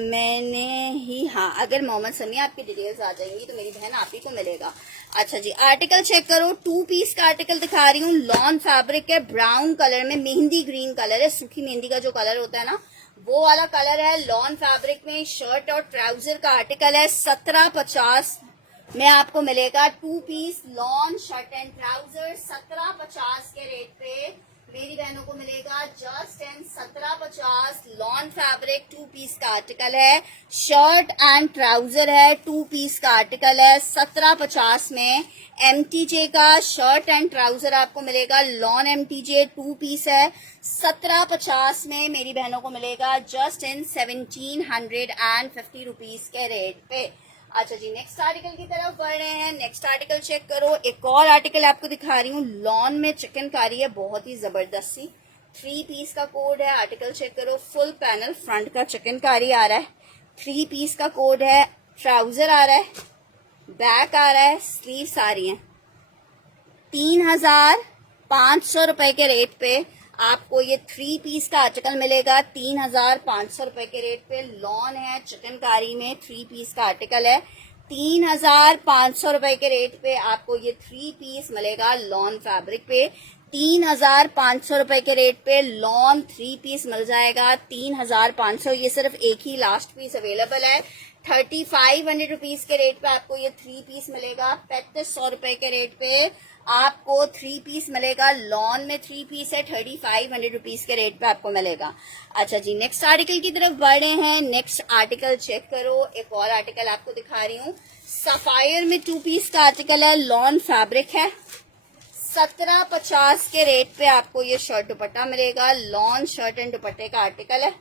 मैंने ही, हाँ, अगर मोहम्मद समी आपकी डिटेल्स आ जाएंगी तो मेरी बहन आप ही को मिलेगा। अच्छा जी, आर्टिकल चेक करो। 2 पीस का आर्टिकल दिखा रही हूँ। लॉन फैब्रिक है, ब्राउन कलर में, मेहंदी ग्रीन कलर है। सूखी मेहंदी का जो कलर होता है ना, वो वाला कलर है। लॉन फैब्रिक में शर्ट और ट्राउजर का आर्टिकल है। 1750 में आपको मिलेगा 2 piece lawn shirt and trouser. 1750 के रेट पे मेरी बहनों को मिलेगा। Just and 1750 lawn fabric 2 piece का आर्टिकल है। शर्ट एंड ट्राउजर है, 2 पीस का आर्टिकल है। 1750 में एमटीजे का शर्ट एंड ट्राउजर आपको मिलेगा। लॉन एमटीजे 2 पीस है। 1750 में मेरी बहनों को मिलेगा जस्ट इन 1750 रुपीज के रेट पे। अच्छा जी, नेक्स्ट आर्टिकल की तरफ बढ़ रहे हैं। नेक्स्ट आर्टिकल चेक करो। एक और आर्टिकल आपको दिखा रही हूँ। लॉन में चिकनकारी है, बहुत ही जबरदस्त सी। 3 पीस का कोड है। आर्टिकल चेक करो। फुल पैनल फ्रंट का चिकनकारी आ रहा है। 3 पीस का कोड है। ट्राउजर आ रहा है, बैक आ रहा है, स्लीव्स आ रही हैं। 3500 रुपए के रेट पे आपको ये 3 पीस का आर्टिकल मिलेगा। 3500 रुपए के रेट पे लॉन है, चिकनकारी में 3 पीस का आर्टिकल है। 3500 रुपए के रेट पे आपको ये 3 पीस मिलेगा लॉन फैब्रिक पे। 3500 रुपए के रेट पे लॉन 3 पीस मिल जाएगा। 3500, ये सिर्फ एक ही लास्ट पीस अवेलेबल है। 3500 रुपीज के रेट पे आपको ये 3 पीस मिलेगा। 3500 रुपए के रेट पे आपको 3 पीस मिलेगा। लॉन में 3 पीस है। 3500 रुपीज के रेट पे आपको मिलेगा। अच्छा जी, नेक्स्ट आर्टिकल की तरफ बढ़ रहे हैं। नेक्स्ट आर्टिकल चेक करो। एक और आर्टिकल आपको दिखा रही हूँ। सफायर में 2 पीस का आर्टिकल है। लॉन फैब्रिक है। 1750 के रेट पे आपको ये शर्ट दुपट्टा मिलेगा। लॉन शर्ट एंड दुपट्टे का आर्टिकल है।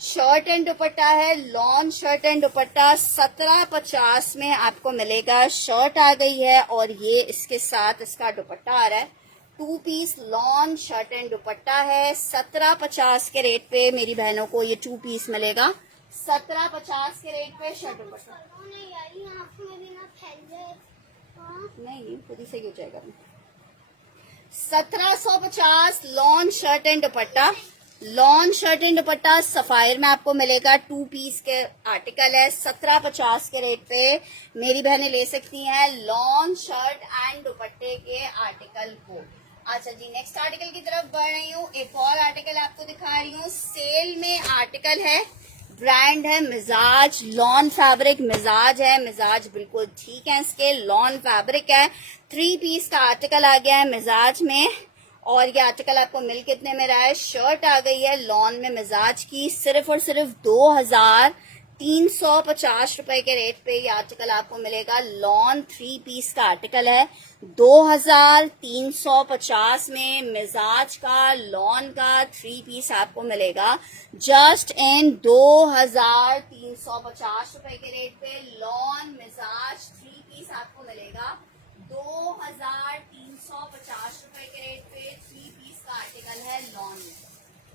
शर्ट एंड दुपट्टा है। लॉन शर्ट एंड दुपट्टा 1750 में आपको मिलेगा। शर्ट आ गई है और ये इसके साथ इसका दुपट्टा आ रहा है। 2 piece lawn shirt and dupatta है। 1750 के रेट पे मेरी बहनों को ये 2 पीस मिलेगा। 1750 के रेट पे शर्ट दुपट्टा। नहीं खुद ही सही हो जाएगा। 1750 lawn shirt and dupatta. Lawn shirt and dupatta sapphire में आपको मिलेगा। 2 पीस के आर्टिकल है। 1750 के रेट पे मेरी बहनें ले सकती हैं लॉन शर्ट एंड दुपट्टे के आर्टिकल को। अच्छा जी, नेक्स्ट आर्टिकल की तरफ बढ़ रही हूँ। एक और आर्टिकल आपको दिखा रही हूँ। सेल में आर्टिकल है, ब्रांड है मिजाज, लॉन फैब्रिक मिजाज है। मिजाज बिल्कुल ठीक है, इसके लॉन फैब्रिक है। 3 पीस का आर्टिकल आ गया है मिजाज में। और ये आर्टिकल आपको मिल कितने में रहा है? शर्ट आ गई है लॉन में मिजाज की, सिर्फ और सिर्फ 2350 रुपए के रेट पे ये आर्टिकल आपको मिलेगा। लॉन 3 पीस का आर्टिकल है। 2350 में मिजाज का लॉन का 3 पीस आपको मिलेगा जस्ट इन 2350 रुपए के रेट पे। लॉन मिजाज 3 पीस आपको मिलेगा 2350 रुपए के रेट पे। 3 पीस का आर्टिकल है लॉन में।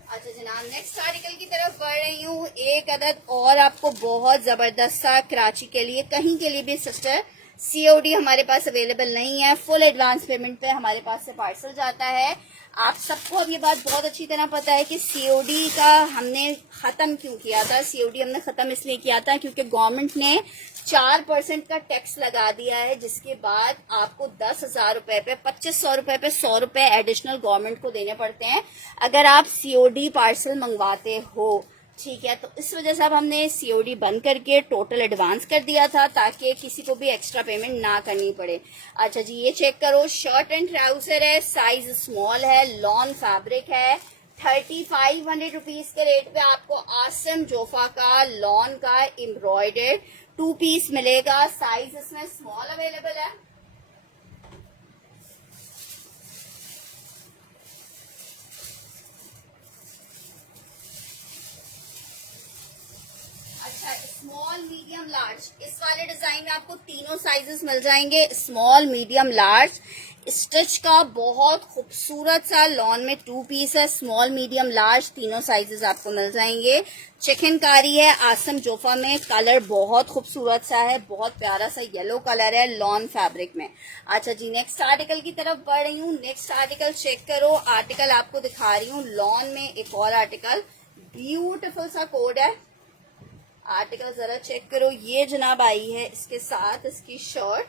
अच्छा जनाब, नेक्स्ट आर्टिकल की तरफ बढ़ रही हूँ। एक अदद और आपको बहुत जबरदस्त सा कराची के लिए, कहीं के लिए भी सिस्टर, सीओडी हमारे पास अवेलेबल नहीं है। फुल एडवांस पेमेंट पे हमारे पास से पार्सल जाता है। आप सबको अब ये बात बहुत अच्छी तरह पता है कि सीओडी का हमने खत्म क्यों किया था। सीओडी हमने खत्म इसलिए किया था क्योंकि गवर्नमेंट ने 4% का टैक्स लगा दिया है, जिसके बाद आपको 10,000 रुपए पे 2500 रुपए पे 100 रुपए एडिशनल गवर्नमेंट को देने पड़ते हैं अगर आप सीओडी पार्सल मंगवाते हो। ठीक है, तो इस वजह से अब हमने सीओडी बंद करके टोटल एडवांस कर दिया था ताकि किसी को भी एक्स्ट्रा पेमेंट ना करनी पड़े। अच्छा जी, ये चेक करो, शर्ट एंड ट्राउजर है, साइज स्मॉल है, लॉन फैब्रिक है। 3500 रुपीज के रेट पे आपको आसम जोफा का लॉन का एम्ब्रॉयडर्ड 2 पीस मिलेगा। साइज इसमें स्मॉल अवेलेबल है। अच्छा, स्मॉल मीडियम लार्ज, इस वाले डिजाइन में आपको तीनों साइजेस मिल जाएंगे, स्मॉल मीडियम लार्ज। स्टिच का बहुत खूबसूरत सा लॉन में 2 पीस है, स्मॉल मीडियम लार्ज, तीनों साइजेस आपको मिल जाएंगे। चिकनकारी है आसम जोफा में, कलर बहुत खूबसूरत सा है, बहुत प्यारा सा येलो कलर है लॉन फैब्रिक में। अच्छा जी, नेक्स्ट आर्टिकल की तरफ बढ़ रही हूँ। नेक्स्ट आर्टिकल चेक करो, आर्टिकल आपको दिखा रही हूँ लॉन में। एक और आर्टिकल, ब्यूटीफुल सा कोड है। आर्टिकल जरा चेक करो, ये जनाब आई है इसके साथ इसकी शर्ट,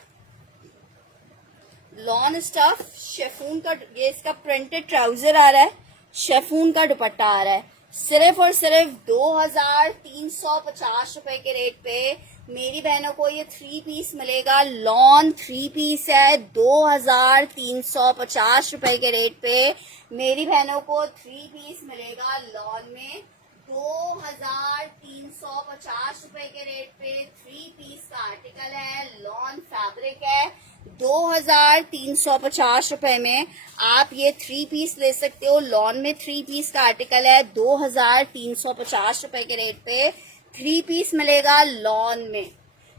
लॉन स्टफ शेफून का, ये इसका प्रिंटेड ट्राउजर आ रहा है, शेफून का दुपट्टा आ रहा है। सिर्फ और सिर्फ 2350 रुपए के रेट पे मेरी बहनों को ये 3 पीस मिलेगा। लॉन 3 पीस है, 2350 रुपए के रेट पे मेरी बहनों को 3 पीस मिलेगा लॉन में 2350 रुपए के रेट पे। 3 पीस का आर्टिकल है, लॉन फैब्रिक है। 2350 रुपए में आप ये 3 पीस ले सकते हो। लॉन में 3 पीस का आर्टिकल है, 2350 रुपए के रेट पे 3 पीस मिलेगा लॉन में।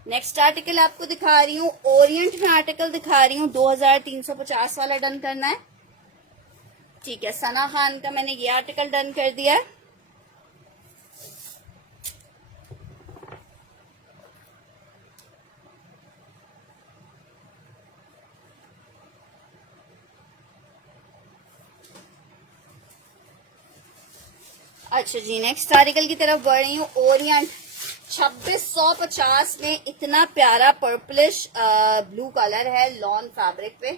नेक्स्ट आर्टिकल आपको दिखा रही हूँ, ओरिएंट में आर्टिकल दिखा रही हूँ। 2350 वाला डन करना है, ठीक है। सना खान का मैंने ये आर्टिकल डन कर दिया है। अच्छा जी, नेक्स्ट आर्टिकल की तरफ बढ़ रही हूँ। ओरिएंट 2650 में इतना प्यारा पर्पलिश ब्लू कलर है लॉन फैब्रिक पे।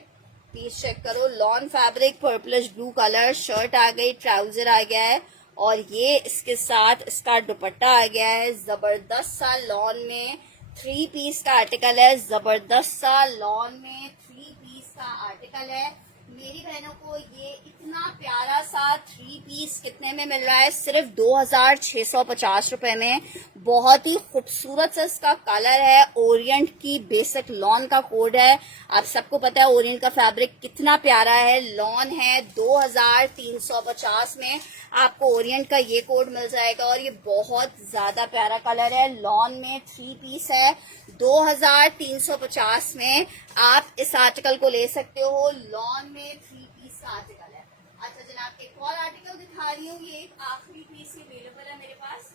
पीस चेक करो, lawn fabric purplish blue colour. Shirt आ गई, ट्राउजर आ गया है और ये इसके साथ इसका दुपट्टा आ गया है। जबरदस्त सा लॉन में 3 पीस का आर्टिकल है, जबरदस्त सा लॉन में 3 पीस का आर्टिकल है। मेरी बहनों को ये इतना प्यारा सा 3 पीस कितने में मिल रहा है? सिर्फ 2650 रुपए में। बहुत ही खूबसूरत सा इसका कलर है, ओरिएंट की बेसिक लॉन का कोड है। आप सबको पता है ओरिएंट का फैब्रिक कितना प्यारा है। लॉन है 2350 में आपको ओरिएंट का ये कोड मिल जाएगा और ये बहुत ज्यादा प्यारा कलर है। लॉन में 3 पीस है, 2350 में आप इस आर्टिकल को ले सकते हो। लॉन में 3 पीस का का आर्टिकल है। अच्छा जनाब एक और आर्टिकल दिखा रही हूँ, ये एक आखिरी पीस अवेलेबल है मेरे पास।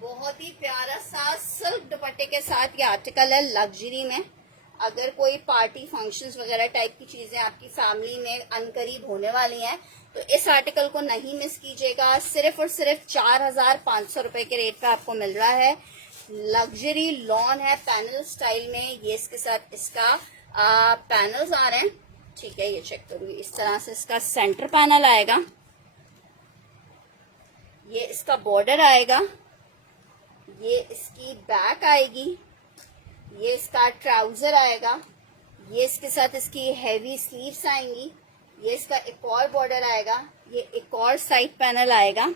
बहुत ही प्यारा सा सिल्क दुपट्टे के साथ ये आर्टिकल है लग्जरी में। अगर कोई पार्टी फंक्शंस वगैरह टाइप की चीजें आपकी फैमिली में अनकरीब होने वाली हैं तो इस आर्टिकल को नहीं मिस कीजिएगा। सिर्फ और सिर्फ 4,500 रुपए के रेट पे आपको मिल रहा है। लग्जरी लॉन है पैनल स्टाइल में, ये इसके साथ इसका पैनल्स आ रहे हैं। ठीक है, ये चेक करूंगी, इस तरह से इसका सेंटर पैनल आएगा, ये इसका बॉर्डर आएगा, ये इसकी बैक आएगी, ये इसका ट्राउजर आएगा, ये इसके साथ इसकी हैवी स्लीव्स आएंगी, ये इसका एक और बॉर्डर आएगा, ये एक और साइड पैनल आएगा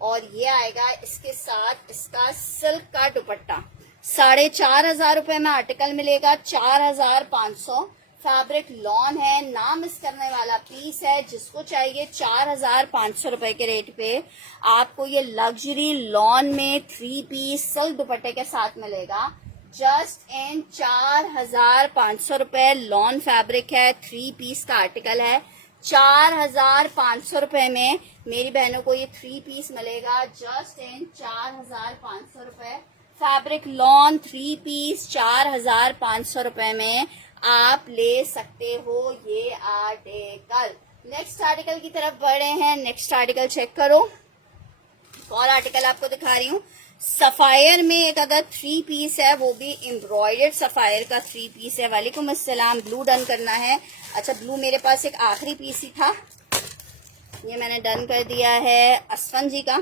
और ये आएगा इसके साथ इसका सिल्क का दुपट्टा। 4,500 रुपए में आर्टिकल मिलेगा, 4,500। फैब्रिक लॉन है, ना मिस करने वाला पीस है। जिसको चाहिए 4,500 रुपए के रेट पे आपको ये लग्जरी लॉन में 3 पीस सिल्क दुपट्टे के साथ मिलेगा। जस्ट इन 4,500 रुपए लॉन फैब्रिक है, 3 पीस का आर्टिकल है। 4,500 रुपए में मेरी बहनों को ये 3 पीस मिलेगा। जस्ट इन 4,500 रुपए फैब्रिक लॉन 3 पीस 4,500 रुपए में आप ले सकते हो ये आर्टिकल। नेक्स्ट आर्टिकल की तरफ बढ़े हैं। नेक्स्ट आर्टिकल चेक करो, और आर्टिकल आपको दिखा रही हूँ। सफायर में एक अदर 3 पीस है, वो भी एम्ब्रॉयडर्ड सफायर का 3 पीस है। वालेकुम अस्सलाम, ब्लू डन करना है। अच्छा ब्लू मेरे पास एक आखिरी पीस ही था, ये मैंने डन कर दिया है असफन जी का।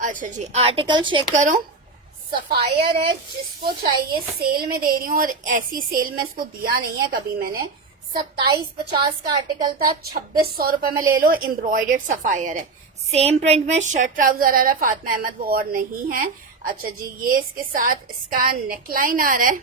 अच्छा जी आर्टिकल चेक करो, सफायर है। जिसको चाहिए सेल में दे रही हूँ, और ऐसी सेल में इसको दिया नहीं है कभी मैंने। 2750 का आर्टिकल था, 2600 रुपए में ले लो। एम्ब्रॉयडर्ड सफायर है, सेम प्रिंट में शर्ट ट्राउजर आ रहा है। फातिमा अहमद वो और नहीं है। अच्छा जी ये इसके साथ इसका नेकलाइन आ रहा है।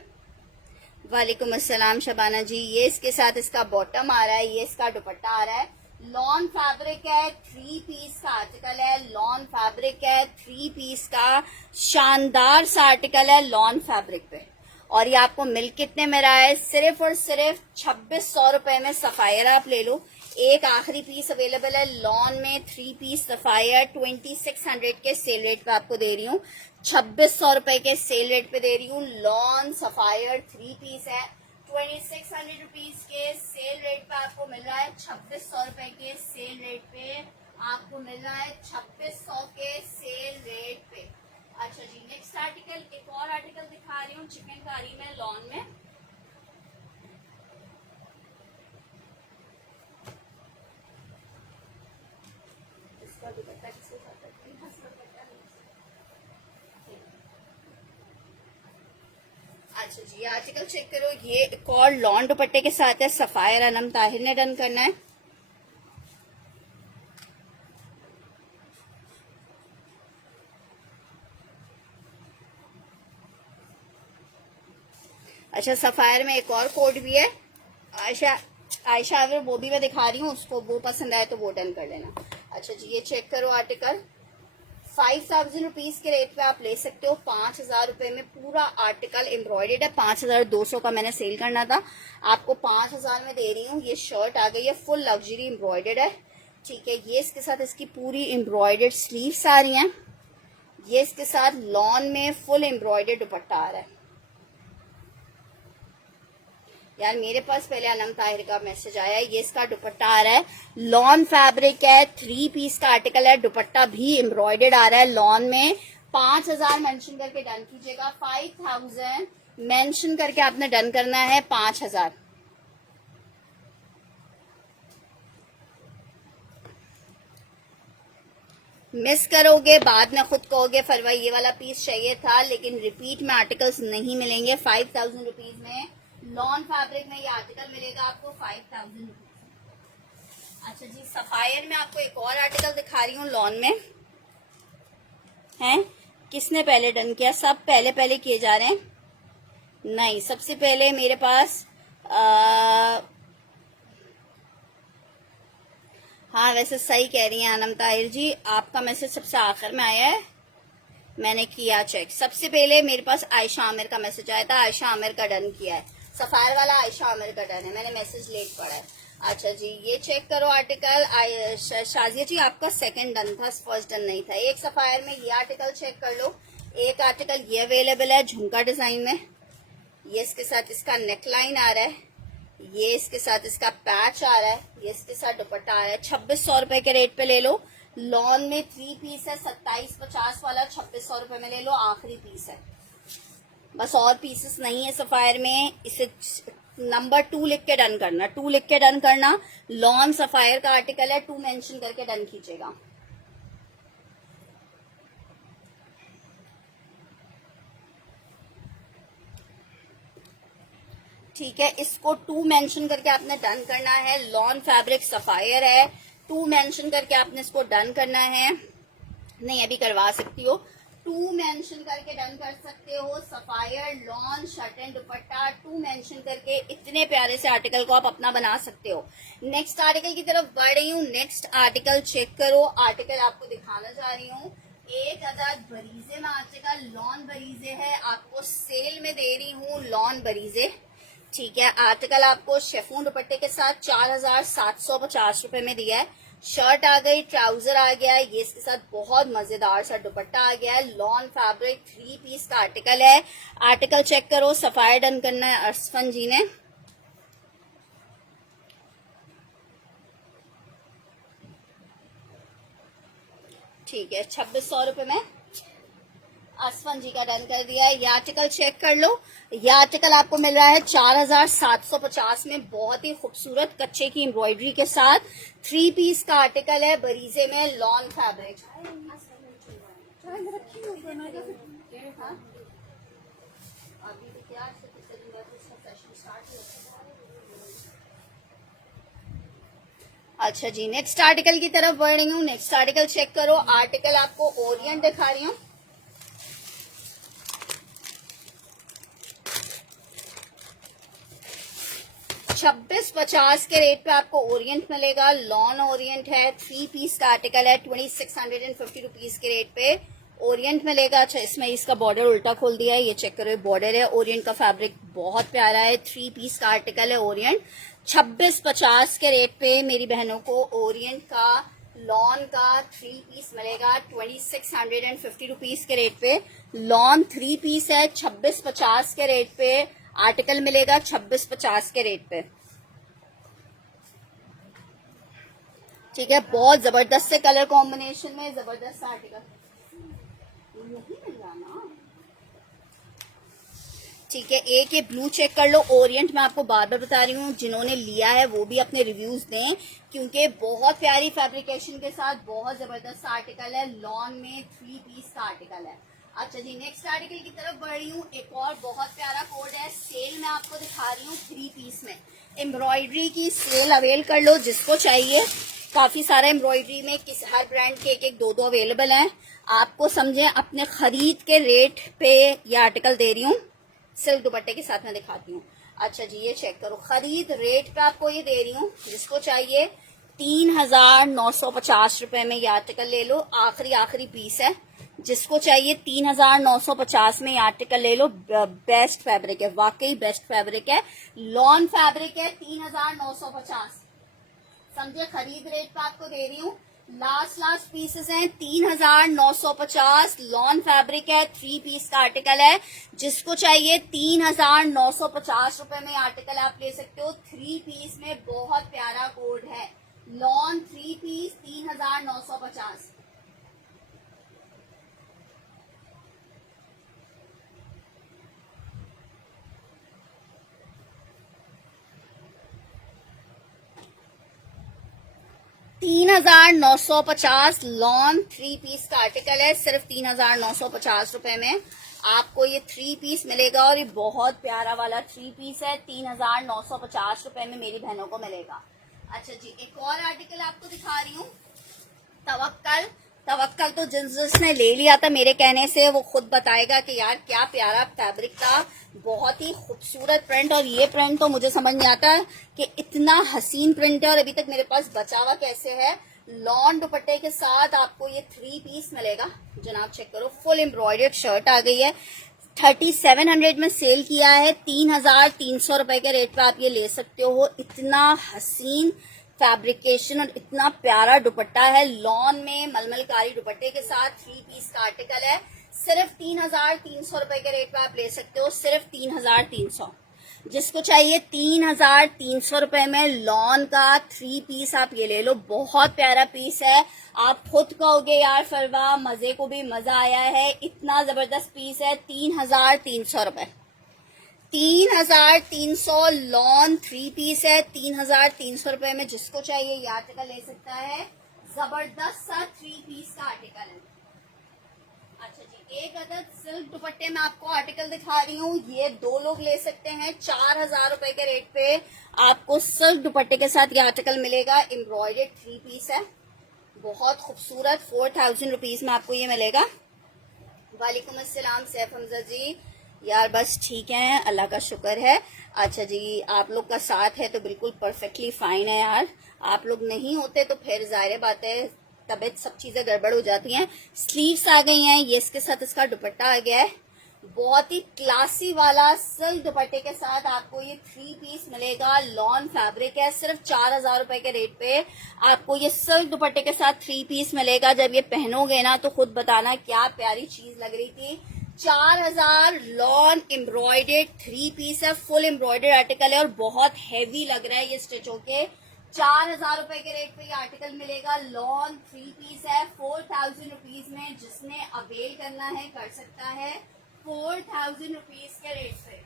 वालेकुम अस्सलाम शबाना जी, ये इसके साथ इसका बॉटम आ रहा है, ये इसका दुपट्टा आ रहा है। लॉन फैब्रिक है, 3 पीस का आर्टिकल है। लॉन फैब्रिक है, 3 पीस का शानदार सा आर्टिकल है लॉन फैब्रिक पे। और ये आपको मिल कितने में रहा है? सिर्फ और सिर्फ 2600 रुपए में सफायर आप ले लो। एक आखिरी पीस अवेलेबल है लॉन में, 3 पीस सफायर 2600 के सेल रेट पे आपको दे रही हूँ। 2600 रुपए के सेल रेट पे दे रही हूँ। लॉन सफायर 3 पीस है, 2600 रुपीज के सेल रेट पे आपको मिल रहा है। 2600 रुपए के सेल रेट पे आपको मिल रहा है, 2600 के सेल रेट पे। अच्छा जी नेक्स्ट आर्टिकल, एक और आर्टिकल दिखा रही हूँ चिकनकारी में लॉन में। इसका दुपट्टा किसके साथ है? अच्छा जी आर्टिकल चेक करो, ये एक और लॉन दुपट्टे के साथ है। सफायर अनम ताहिर ने डन करना है। अच्छा सफायर में एक और कोड भी है। आयशा अगर वो भी मैं दिखा रही हूँ, उसको वो पसंद आए तो वो डन कर लेना। अच्छा जी ये चेक करो आर्टिकल, 5000 रुपीज के रेट पे आप ले सकते हो। 5000 रुपए में पूरा आर्टिकल एम्ब्रॉयडर्ड है। 5200 का मैंने सेल करना था, आपको 5000 में दे रही हूँ। ये शर्ट आ गई है, फुल लग्जरी एम्ब्रॉयडर्ड है। ठीक है, ये इसके साथ इसकी पूरी एम्ब्रॉयडर्ड स्लीव्स आ रही हैं। ये इसके साथ लॉन में फुल एम्ब्रॉयडर्ड दुपट्टा आ रहा है। यार मेरे पास पहले अनम ताहिर का मैसेज आया है। ये इसका दुपट्टा आ रहा है, लॉन फैब्रिक है, 3 पीस का आर्टिकल है। दुपट्टा भी एम्ब्रॉयडर्ड आ रहा है लॉन में। 5000 मेंशन करके डन कीजिएगा। 5000 मेंशन करके आपने डन करना है। 5000 मिस करोगे बाद में खुद कहोगे फरवा ये वाला पीस चाहिए था, लेकिन रिपीट में आर्टिकल्स नहीं मिलेंगे। 5000 रुपीज में लॉन फैब्रिक में ये आर्टिकल मिलेगा आपको 5000 रुपीज। अच्छा जी सफायर में आपको एक और आर्टिकल दिखा रही हूँ लॉन में है। किसने पहले डन किया? सब पहले पहले किए जा रहे हैं। नहीं, सबसे पहले मेरे पास आ, हाँ वैसे सही कह रही हैं अनम ताहिर जी, आपका मैसेज सबसे आखिर में आया है, मैंने किया चेक। सबसे पहले मेरे पास आयशा आमिर का मैसेज आया था, आयशा आमिर का डन किया है, सफायर वाला आयशा आमिर का डन है, मैंने मैसेज लेट पढ़ा है। अच्छा जी ये चेक करो आर्टिकल। शाजिया जी आपका सेकंड डन था, फर्स्ट डन नहीं था। एक सफायर में ये आर्टिकल चेक कर लो, एक आर्टिकल ये अवेलेबल है झुमका डिजाइन में, ये इसके साथ इसका नेकलाइन आ रहा है, ये इसके साथ इसका पैच आ रहा है, ये इसके साथ दुपट्टा आ रहा है। 2600 रुपए के रेट पे ले लो। लॉन में 3 पीस है, 2750 वाला 2600 रुपए में ले लो, आखिरी पीस है, बस और पीसेस नहीं है सफायर में। इसे नंबर 2 लिख के डन करना, 2 लिख के डन करना। लॉन सफायर का आर्टिकल है, 2 मेंशन करके डन कीजिएगा। ठीक है, इसको 2 मेंशन करके आपने डन करना है। लॉन फैब्रिक सफायर है, 2 मेंशन करके आपने इसको डन करना है। नहीं अभी करवा सकती हो, 2 मेंशन करके डन कर सकते हो। Sapphire lawn shirt and dupatta 2 mention करके इतने प्यारे से आर्टिकल को आप अपना बना सकते हो। नेक्स्ट आर्टिकल की तरफ बढ़ रही हूँ। नेक्स्ट आर्टिकल चेक करो, आर्टिकल आपको दिखाना चाह रही हूँ। एक अदद बरीजे में आर्टिकल लॉन बरीजे है, आपको सेल में दे रही हूँ लॉन बरीजे। ठीक है, आर्टिकल आपको शेफून दुपट्टे के साथ 4750 रुपए में दिया है। शर्ट आ गई, ट्राउजर आ गया है, ये इसके साथ बहुत मजेदार सा दुपट्टा आ गया है। लॉन फैब्रिक 3 पीस का आर्टिकल है। आर्टिकल चेक करो, सफायर डन करना है अरसफन जी ने। ठीक है, 2600 रुपए में असफन जी का डन कर दिया है। ये आर्टिकल चेक कर लो, ये आर्टिकल आपको मिल रहा है 4750 में, बहुत ही खूबसूरत कच्चे की एम्ब्रॉयडरी के साथ 3 पीस का आर्टिकल है, बरीजे में लॉन फैब्रिक। अच्छा जी नेक्स्ट आर्टिकल की तरफ बढ़ रही हूँ। नेक्स्ट आर्टिकल चेक करो, आर्टिकल आपको ओरिएंट दिखा रही हूँ। 2650 के रेट पे आपको ओरिएंट मिलेगा। लॉन ओरिएंट है, 3 पीस का आर्टिकल है, 2650 रुपीज के रेट पे ओरिएंट मिलेगा। अच्छा इसमें इसका बॉर्डर उल्टा खोल दिया है, ये चेक करो, बॉर्डर है। ओरिएंट का फैब्रिक बहुत प्यारा है, 3 पीस का आर्टिकल है ओरिएंट। 2650 के रेट पे मेरी बहनों को ओरिएंट का लॉन का 3 पीस मिलेगा, 2650 रुपीज के रेट पे। लॉन 3 पीस है, 2650 के रेट पे आर्टिकल मिलेगा, 2650 के रेट पे। ठीक है, बहुत जबरदस्त से कलर कॉम्बिनेशन में जबरदस्त आर्टिकल नहीं मिल रहा ना। ठीक है, एक ये ब्लू चेक कर लो, ओरिएंट मैं आपको बार बार बता रही हूँ, जिन्होंने लिया है वो भी अपने रिव्यूज दें, क्योंकि बहुत प्यारी फैब्रिकेशन के साथ बहुत जबरदस्त आर्टिकल है। लॉन में 3 पीस का आर्टिकल है। अच्छा जी नेक्स्ट आर्टिकल की तरफ बढ़ रही हूँ। एक और बहुत प्यारा कोड है, सेल में आपको दिखा रही हूँ 3 पीस में एम्ब्रॉयडरी की सेल अवेल कर लो जिसको चाहिए। काफी सारा एम्ब्रॉयडरी में हर ब्रांड के एक 2 अवेलेबल हैं। आपको समझे अपने खरीद के रेट पे ये आर्टिकल दे रही हूँ, सिल्क दुपट्टे के साथ मैं दिखाती हूँ। अच्छा जी ये चेक करो, खरीद रेट पे आपको ये दे रही हूँ, जिसको चाहिए 3950 रुपए में ये आर्टिकल ले लो। आखिरी पीस है, जिसको चाहिए 3950 में ये आर्टिकल ले लो। बेस्ट फैब्रिक है, वाकई बेस्ट फैब्रिक है, लॉन फैब्रिक है, 3950 समझे। खरीद रेट पे आपको दे रही हूँ। लास्ट पीसेस हैं, 3950 लॉन फैब्रिक है, 3 पीस का आर्टिकल है। जिसको चाहिए 3950 रुपए में आर्टिकल आप ले सकते हो। 3 पीस में बहुत प्यारा कोड है, लॉन 3 पीस 3950। $3950 लॉन 3 पीस का आर्टिकल है, सिर्फ 3950 रुपए में आपको ये 3 पीस मिलेगा। और ये बहुत प्यारा वाला 3 पीस है, 3950 रुपए में मेरी बहनों को मिलेगा। अच्छा जी एक और आर्टिकल आपको दिखा रही हूँ, तवक्कल। तवक्कल तो जिसने ले लिया था मेरे कहने से वो खुद बताएगा कि यार क्या प्यारा फैब्रिक था, बहुत ही खूबसूरत प्रिंट। और ये प्रिंट तो मुझे समझ नहीं आता कि इतना हसीन प्रिंट है और अभी तक मेरे पास बचा हुआ कैसे है। लॉन दुपट्टे के साथ आपको ये 3 पीस मिलेगा जनाब, चेक करो। फुल एम्ब्रॉयडर्ड शर्ट आ गई है, 3700 में सेल किया है, 3300 रुपए के रेट पे आप ये ले सकते हो। इतना हसीन फैब्रिकेशन और इतना प्यारा दुपट्टा है, लॉन में मलमलकारी दुपट्टे के साथ 3 पीस का आर्टिकल है। सिर्फ 3300 रुपए के रेट पे आप ले सकते हो, सिर्फ 3300। जिसको चाहिए 3300 रुपए में लॉन का 3 पीस आप ये ले लो, बहुत प्यारा पीस है। आप खुद कहोगे यार फरवा मजे को भी मजा आया है, इतना जबरदस्त पीस है। 3300 रुपए, 3300 लॉन 3 पीस है, 3300 रुपए में जिसको चाहिए ये आर्टिकल ले सकता है। जबरदस्त सा 3 पीस का आर्टिकल है। अच्छा जी, एक अदद सिल्क दुपट्टे में आपको आर्टिकल दिखा रही हूँ, ये 2 लोग ले सकते हैं। 4000 रुपए के रेट पे आपको सिल्क दुपट्टे के साथ ये आर्टिकल मिलेगा। एम्ब्रॉयडर्ड 3 पीस है, बहुत खूबसूरत। 4000 रुपीज में आपको ये मिलेगा। वालेकुम अस्सलाम सैफ हमजा जी, यार बस ठीक है, अल्लाह का शुक्र है। अच्छा जी, आप लोग का साथ है तो बिल्कुल परफेक्टली फाइन है यार। आप लोग नहीं होते तो फिर जाहिर बात है तबीयत सब चीजें गड़बड़ हो जाती हैं। स्लीव्स आ गई हैं, ये इसके साथ इसका दुपट्टा आ गया है, बहुत ही क्लासी वाला सिल्क दुपट्टे के साथ आपको ये 3 पीस मिलेगा। लॉन फैब्रिक है, सिर्फ 4000 रुपए के रेट पे आपको ये सिल्क दुपट्टे के साथ 3 पीस मिलेगा। जब ये पहनोगे ना तो खुद बताना क्या प्यारी चीज लग रही थी। 4000 लॉन एम्ब्रॉयडर्ड 3 पीस है, फुल एम्ब्रॉयडर्ड आर्टिकल है और बहुत हैवी लग रहा है ये स्टिच होके। 4000 रुपए के रेट पे ये आर्टिकल मिलेगा। लॉन 3 पीस है, 4000 रुपीज में जिसने अवेल करना है कर सकता है, 4000 रुपीज के रेट पे।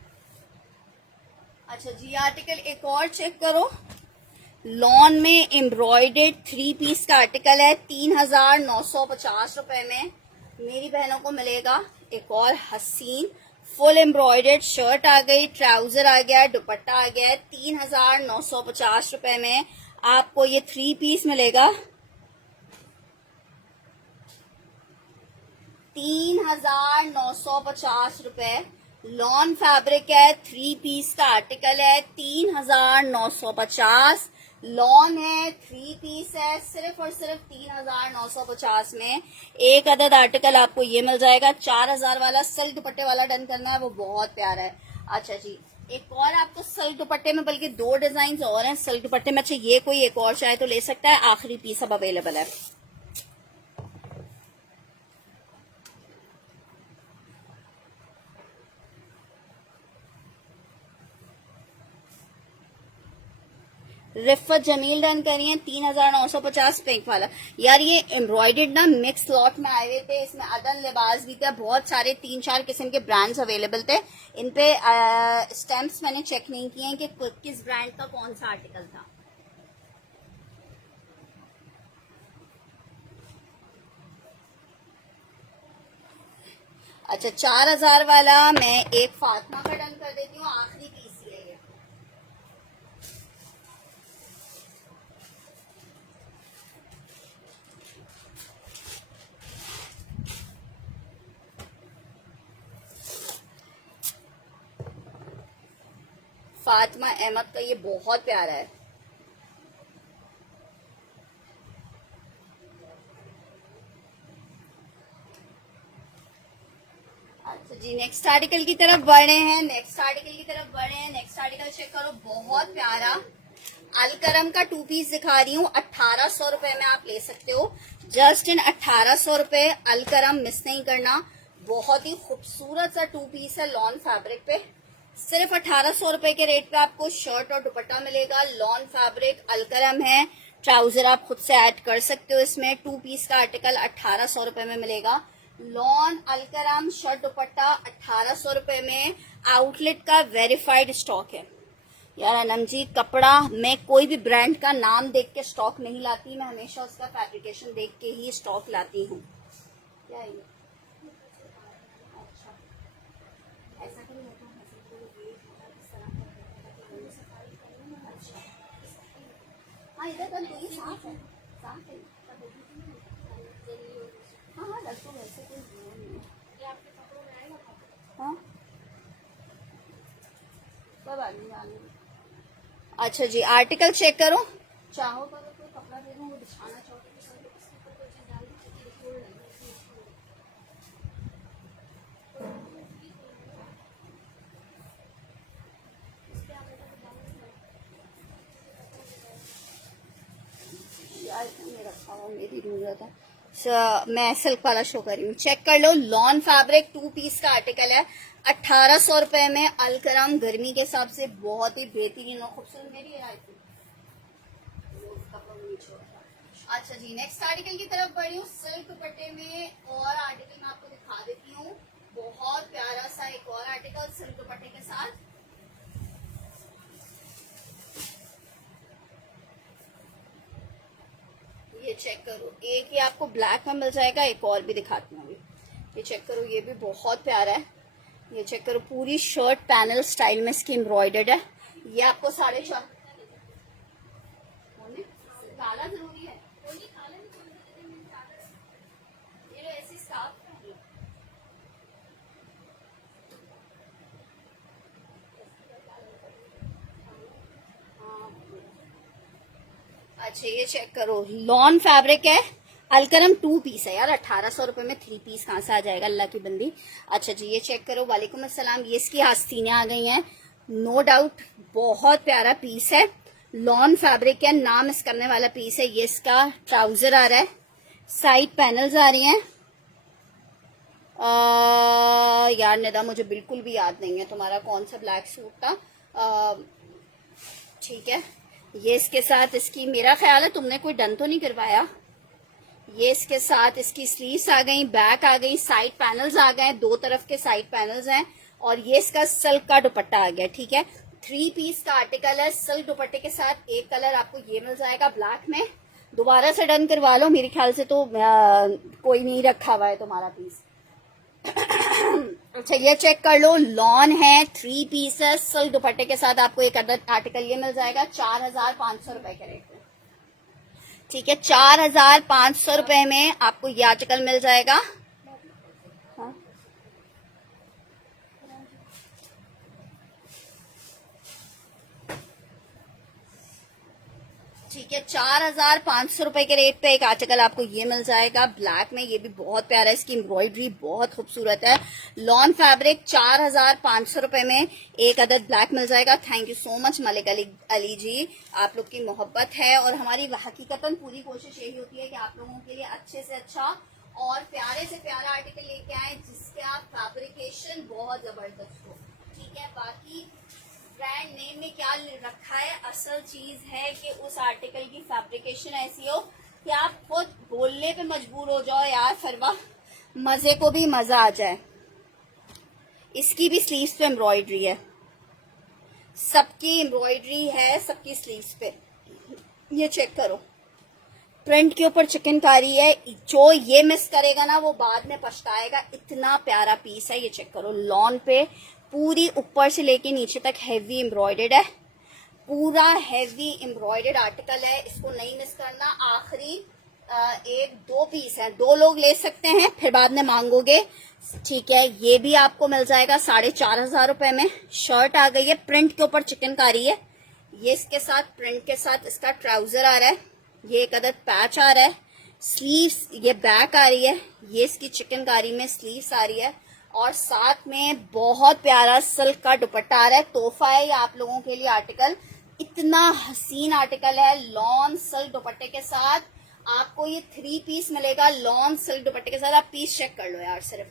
अच्छा जी, आर्टिकल एक और चेक करो, लॉन में एम्ब्रॉयडर्ड 3 पीस का आर्टिकल है, 3950 रुपए में मेरी बहनों को मिलेगा। एक और हसीन फुल एम्ब्रॉयडर्ड शर्ट आ गई, ट्राउजर आ गया, दुपट्टा आ गया है। 3950 रुपए में आपको ये 3 पीस मिलेगा। 3950 रुपए लॉन फैब्रिक है, 3 पीस का आर्टिकल है। 3950 लॉन है, 3 पीस है, सिर्फ और सिर्फ 3950 में एक अदद आर्टिकल आपको ये मिल जाएगा। 4000 वाला सिल्क दुपट्टे वाला डन करना है, वो बहुत प्यारा है। अच्छा जी, एक और आपको सिल्क दुपट्टे में बल्कि 2 डिजाइन और हैं सिल्क दुपट्टे में। अच्छा, ये कोई एक और चाहे तो ले सकता है, आखिरी पीस अब अवेलेबल है। रिफत जमील डन करिए 3950 पिंक वाला। यार ये एम्ब्रॉयडर्ड ना मिक्स लॉट में आए हुए थे, इसमें अदन लिबास भी था, बहुत सारे 3-4 किस्म के ब्रांड्स अवेलेबल थे। इन पे स्टैम्प्स मैंने चेक नहीं किए हैं कि किस ब्रांड का कौन सा आर्टिकल था। अच्छा, 4000 वाला मैं एक फातिमा का डन कर देती हूँ, आखिरी पीस ही है ये। फातिमा अहमद का ये बहुत प्यारा है। अच्छा जी, नेक्स्ट आर्टिकल की तरफ बढ़े हैं। नेक्स्ट आर्टिकल चेक करो, बहुत प्यारा अलकरम का 2 पीस दिखा रही हूँ। 1800 रुपए में आप ले सकते हो, जस्ट इन 1800 रुपए। अलकरम मिस नहीं करना, बहुत ही खूबसूरत सा 2 पीस है लॉन फैब्रिक पे। सिर्फ 1800 रुपए के रेट पे आपको शर्ट और दुपट्टा मिलेगा। लॉन फैब्रिक अलकरम है, ट्राउजर आप खुद से ऐड कर सकते हो इसमें। 2 पीस का आर्टिकल 1800 रुपए में मिलेगा। लॉन अलकरम शर्ट दुपट्टा 1800 रुपए में, आउटलेट का वेरीफाइड स्टॉक है। यार अनम जी, कपड़ा मैं कोई भी ब्रांड का नाम देख के स्टॉक नहीं लाती, मैं हमेशा उसका फैब्रिकेशन देख के ही स्टॉक लाती हूँ। क्या है ये? अच्छा, ऐसा कहीं होता है। अच्छा, हाँ इधर कर दो, ये साफ है, साफ है। हाँ अच्छा जी, आर्टिकल चेक करो। चाहो तो अगर कोई कपड़ा दे दूँ, वो बिछाना चाहो तो इसके ऊपर कोई चीज़ डाल दो, क्योंकि देखो रखा हुआ मेरी जरूरत है। मैं सिल्क वाला शो कर रही हूँ, चेक कर लो। लॉन फैब्रिक 2 पीस का आर्टिकल है, 1800 रुपए में। अलकरम गर्मी के हिसाब से बहुत ही बेहतरीन और खूबसूरत। मेरी अच्छा जी, नेक्स्ट आर्टिकल की तरफ बढ़ी हूँ। सिल्क दुपट्टे में और आर्टिकल मैं आपको दिखा देती हूँ। बहुत प्यारा सा एक और आर्टिकल सिल्क दुपट्टे के साथ। ये चेक करो, एक ही आपको ब्लैक में मिल जाएगा, एक और भी दिखाती हूँ अभी। ये चेक करो, ये भी बहुत प्यारा है। ये चेक करो, पूरी शर्ट पैनल स्टाइल में इसकी एम्ब्रॉयडर्ड है। ये आपको 4.5 काला जरूरी है, ये ऐसी स्कार्फ है। अच्छा ये चेक करो, लॉन फैब्रिक है, अलकरम 2 पीस है यार। 1800 रुपए में 3 पीस कहाँ से आ जाएगा, अल्लाह की बंदी। अच्छा जी, ये चेक करो, वालेकुम अस्सलाम। ये इसकी आस्तीनें आ गई हैं, नो डाउट बहुत प्यारा पीस है। लॉन फैब्रिक है, नाम इस करने वाला पीस है। ये इसका ट्राउजर आ रहा है, साइड पैनल्स आ रही हैं। यार निदा, मुझे बिल्कुल भी याद नहीं है तुम्हारा कौन सा ब्लैक सूट था। ठीक है, ये इसके साथ इसकी, मेरा ख्याल है तुमने कोई डन तो नहीं करवाया। ये इसके साथ इसकी स्लीव्स आ गई, बैक आ गई, साइड पैनल्स आ गए, 2 तरफ के साइड पैनल्स हैं। और ये इसका सिल्क का दुपट्टा आ गया। ठीक है, 3 पीस का आर्टिकल है, सिल्क दुपट्टे के साथ। एक कलर आपको ये मिल जाएगा ब्लैक में। दोबारा से डन करवा लो, मेरे ख्याल से तो कोई नहीं रखा हुआ है तुम्हारा पीस। अच्छा ये चेक कर लो, लॉन है, 3 पीसेस सिल्क दुपट्टे के साथ। आपको एक अदर आर्टिकल ये मिल जाएगा 4500 रुपए के रेट में। ठीक है, 4500 रुपए में आपको ये आर्टिकल मिल जाएगा। हाँ? ठीक है, 4500 रुपए के रेट पे एक आर्टिकल आपको ये मिल जाएगा ब्लैक में। ये भी बहुत प्यारा है, इसकी एम्ब्रॉयडरी बहुत खूबसूरत है। लॉन फैब्रिक 4500 रुपए में एक अदद ब्लैक मिल जाएगा। Thank you so much Malik Ali ji, आप लोग की मोहब्बत है और हमारी हकीकतन पूरी कोशिश यही होती है कि आप लोगों के लिए अच्छे से अच्छा और प्यारे से प्यारा आर्टिकल लेके आए जिसका फैब्रिकेशन बहुत जबरदस्त हो। ठीक है, बाकी ब्रांड नेम में क्या रखा है, असल चीज है कि उस आर्टिकल की फैब्रिकेशन ऐसी हो कि आप खुद बोलने पे मजबूर हो जाओ, यार फरवा मजे को भी मजा आ जाए। इसकी भी स्लीव्स पे एम्ब्रॉयडरी है, सबकी एम्ब्रॉयडरी है सबकी स्लीव्स पे। ये चेक करो, प्रिंट के ऊपर चिकनकारी है। जो ये मिस करेगा ना वो बाद में पछताएगा, इतना प्यारा पीस है। ये चेक करो, लॉन पे पूरी ऊपर से लेके नीचे तक हैवी एम्ब्रॉयडर्ड है, पूरा हैवी एम्ब्रॉयडर्ड आर्टिकल है। इसको नहीं मिस करना। आखिरी 1-2 पीस है, 2 लोग ले सकते हैं, फिर बाद में मांगोगे। ठीक है, ये भी आपको मिल जाएगा 4500 रुपए में। शर्ट आ गई है, प्रिंट के ऊपर चिकनकारी है। ये इसके साथ प्रिंट के साथ इसका ट्राउजर आ रहा है। ये एक अदर पैच आ रहा है, स्लीव्स ये बैक आ रही है। ये इसकी चिकनकारी में स्लीव्स आ रही है और साथ में बहुत प्यारा सिल्क का दुपट्टा आ रहा है। तोहफा है ये आप लोगों के लिए आर्टिकल, इतना हसीन आर्टिकल है। लॉन सिल्क दुपट्टे के साथ आपको ये 3 पीस मिलेगा, लॉन सिल्क दुपट्टे के साथ। आप पीस चेक कर लो यार, सिर्फ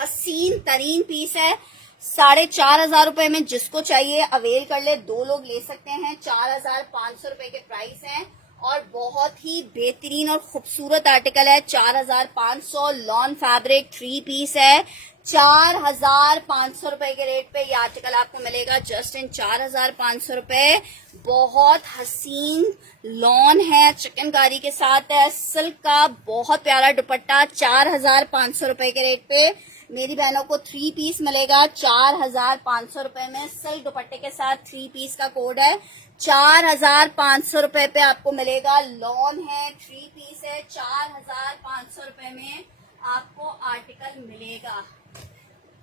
हसीन तरीन पीस है। 4500 रुपए में जिसको चाहिए अवेल कर ले, 2 लोग ले सकते हैं। 4500 रुपए के प्राइस हैं और बहुत ही बेहतरीन और खूबसूरत आर्टिकल है। 4500 लॉन फैब्रिक 3 पीस है। 4500 रुपए के रेट पे ये आर्टिकल आपको मिलेगा जस्ट इन 4500 रुपए। बहुत हसीन लॉन है, चिकनकारी के साथ है, सिल्क का बहुत प्यारा दुपट्टा। 4500 रुपए के रेट पे मेरी बहनों को 3 पीस मिलेगा 4500 रुपए में, सिल्क दुपट्टे के साथ 3 पीस का कोड है। 4500 रुपए पे आपको मिलेगा। लॉन है, 3 पीस है, 4500 रुपए में आपको आर्टिकल मिलेगा।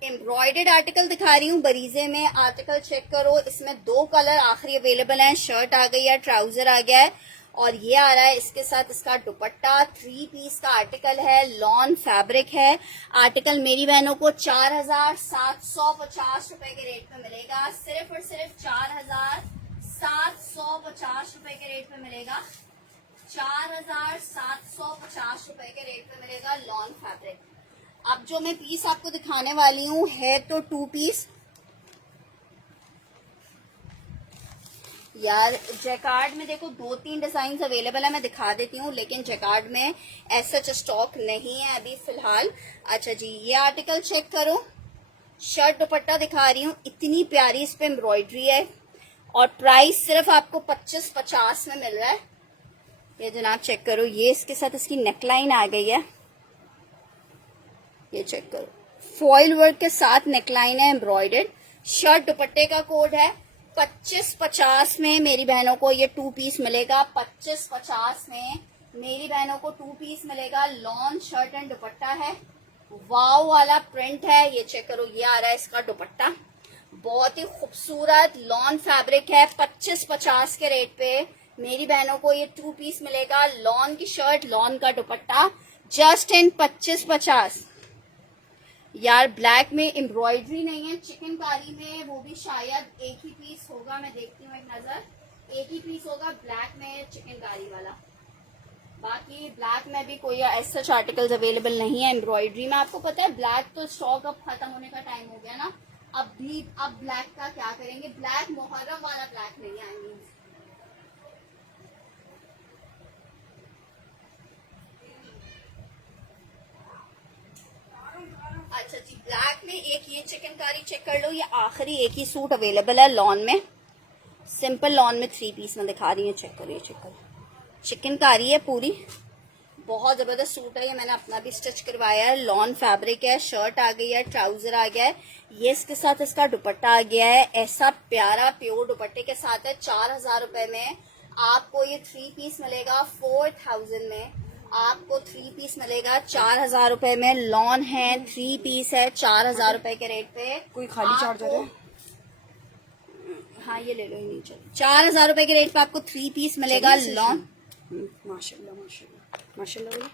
एम्ब्रॉयडर्ड आर्टिकल दिखा रही हूँ बरीजे में। आर्टिकल चेक करो, इसमें 2 कलर आखिरी अवेलेबल हैं। शर्ट आ गई है, ट्राउजर आ गया है और ये आ रहा है इसके साथ इसका दुपट्टा। 3 पीस का आर्टिकल है, लॉन फैब्रिक है। आर्टिकल मेरी बहनों को 4750 रुपए के रेट पे मिलेगा। सिर्फ और सिर्फ 4750 रुपए के रेट पे मिलेगा। 4750 रुपए के रेट पे मिलेगा लॉन फैब्रिक। अब जो मैं पीस आपको दिखाने वाली हूँ है तो 2 पीस। यार जैकार्ड में देखो 2-3 डिजाइन अवेलेबल है, मैं दिखा देती हूँ, लेकिन जैकार्ड में ऐसा स्टॉक नहीं है अभी फिलहाल। अच्छा जी, ये आर्टिकल चेक करो। शर्ट दुपट्टा दिखा रही हूँ, इतनी प्यारी इस पे एम्ब्रॉयडरी है और प्राइस सिर्फ आपको 2550 में मिल रहा है। ये जनाब चेक करो, ये इसके साथ इसकी नेकलाइन आ गई है। ये चेक करो, फॉइल वर्क के साथ नेकलाइन है एम्ब्रॉयडर्ड। शर्ट दुपट्टे का कोड है 2550 में मेरी बहनों को ये 2 पीस मिलेगा। 2550 में मेरी बहनों को 2 पीस मिलेगा। लॉन शर्ट एंड दुपट्टा है, वाव वाला प्रिंट है। ये चेक करो, ये आ रहा है इसका दुपट्टा, बहुत ही खूबसूरत लॉन फैब्रिक है। 2550 के रेट पे मेरी बहनों को ये 2 पीस मिलेगा। लॉन की शर्ट, लॉन का दुपट्टा, जस्ट इन 2550। यार ब्लैक में एम्ब्रॉयडरी नहीं है, चिकनकारी में, वो भी शायद एक ही पीस होगा। मैं देखती हूँ एक नजर, एक ही पीस होगा ब्लैक में चिकनकारी वाला। बाकी ब्लैक में भी कोई ऐसा आर्टिकल्स अवेलेबल नहीं है एम्ब्रॉयडरी में। आपको पता है ब्लैक तो स्टॉक अब खत्म होने का टाइम हो गया ना। अब ब्लैक का क्या करेंगे? ब्लैक मुहर्रम वाला ब्लैक नहीं आएंगे। अच्छा जी, ब्लैक में एक ये चिकनकारी चेक कर लो। ये आखिरी एक ही सूट अवेलेबल है लॉन में, सिंपल लॉन में 3 पीस में दिखा रही है। चेक करिए, चेक करो, चिकनकारी है पूरी, बहुत जबरदस्त सूट है। ये मैंने अपना भी स्टिच करवाया है। लॉन फैब्रिक है, शर्ट आ गई है, ट्राउजर आ गया है, ये इसके साथ इसका दुपट्टा आ गया है। ऐसा प्यारा प्योर दुपट्टे के साथ है। 4000 रुपए में आपको ये 3 पीस मिलेगा। 4000 में आपको 3 पीस मिलेगा। 4000 रुपए में लॉन है, 3 पीस है, 4000 रुपए के रेट पे। कोई खाली चार्जर है? हाँ ये ले लो, नीचे 4000 रुपए के रेट पे आपको 3 पीस मिलेगा लॉन। माशाल्लाह माशाल्लाह माशाल्लाह।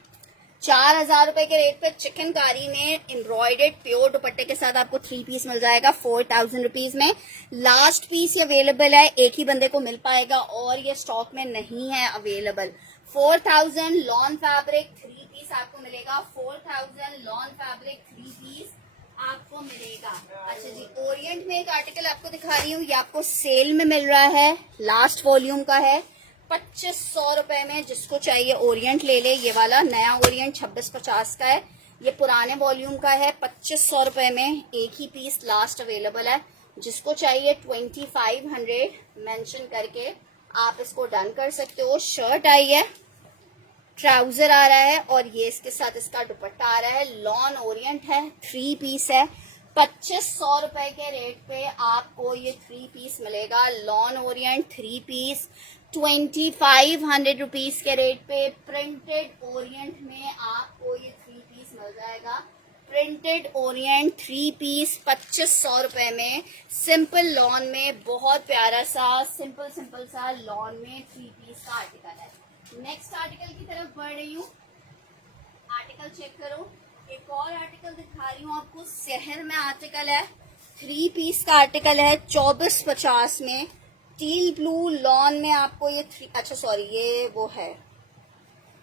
4000 रुपए के रेट पे चिकनकारी में एम्ब्रॉयडर्ड प्योर दुपट्टे के साथ आपको 3 पीस मिल जाएगा 4000 रुपीज में। लास्ट पीस ये अवेलेबल है, एक ही बंदे को मिल पाएगा और ये स्टॉक में नहीं है अवेलेबल। 4000 लॉन फैब्रिक 3 पीस आपको मिलेगा। 4000 लॉन फैब्रिक 3 पीस आपको मिलेगा। अच्छा जी, ओरिएंट में एक आर्टिकल आपको दिखा रही हूँ, ये आपको सेल में मिल रहा है, लास्ट वॉल्यूम का है, 2500 रुपए में। जिसको चाहिए ओरिएंट ले ले। ये वाला नया ओरिएंट 2650 का है, ये पुराने वॉल्यूम का है। 2500 रुपए में एक ही पीस लास्ट अवेलेबल है। जिसको चाहिए 2500 मेंशन करके आप इसको डन कर सकते हो। शर्ट आई है, ट्राउजर आ रहा है और ये इसके साथ इसका दुपट्टा आ रहा है। लॉन ओरिएंट है, 3 पीस है। 2500 रुपए के रेट पे आपको ये 3 पीस मिलेगा। लॉन ओरिएंट 3 पीस 2500 रुपीज के रेट पे। प्रिंटेड ओरिएंट में आपको ये 3 पीस मिल जाएगा। प्रिंटेड ओरिएंट 3 पीस 2500 रुपए में, सिंपल लॉन में, बहुत प्यारा सा सिंपल सा लॉन में 3 पीस का आर्टिकल है। नेक्स्ट आर्टिकल की तरफ बढ़ रही हूँ। आर्टिकल चेक करो, एक और आर्टिकल दिखा रही हूँ आपको। शहर में आर्टिकल है, 3 पीस का आर्टिकल है 2450 में। टील ब्लू लॉन में आपको ये ये वो है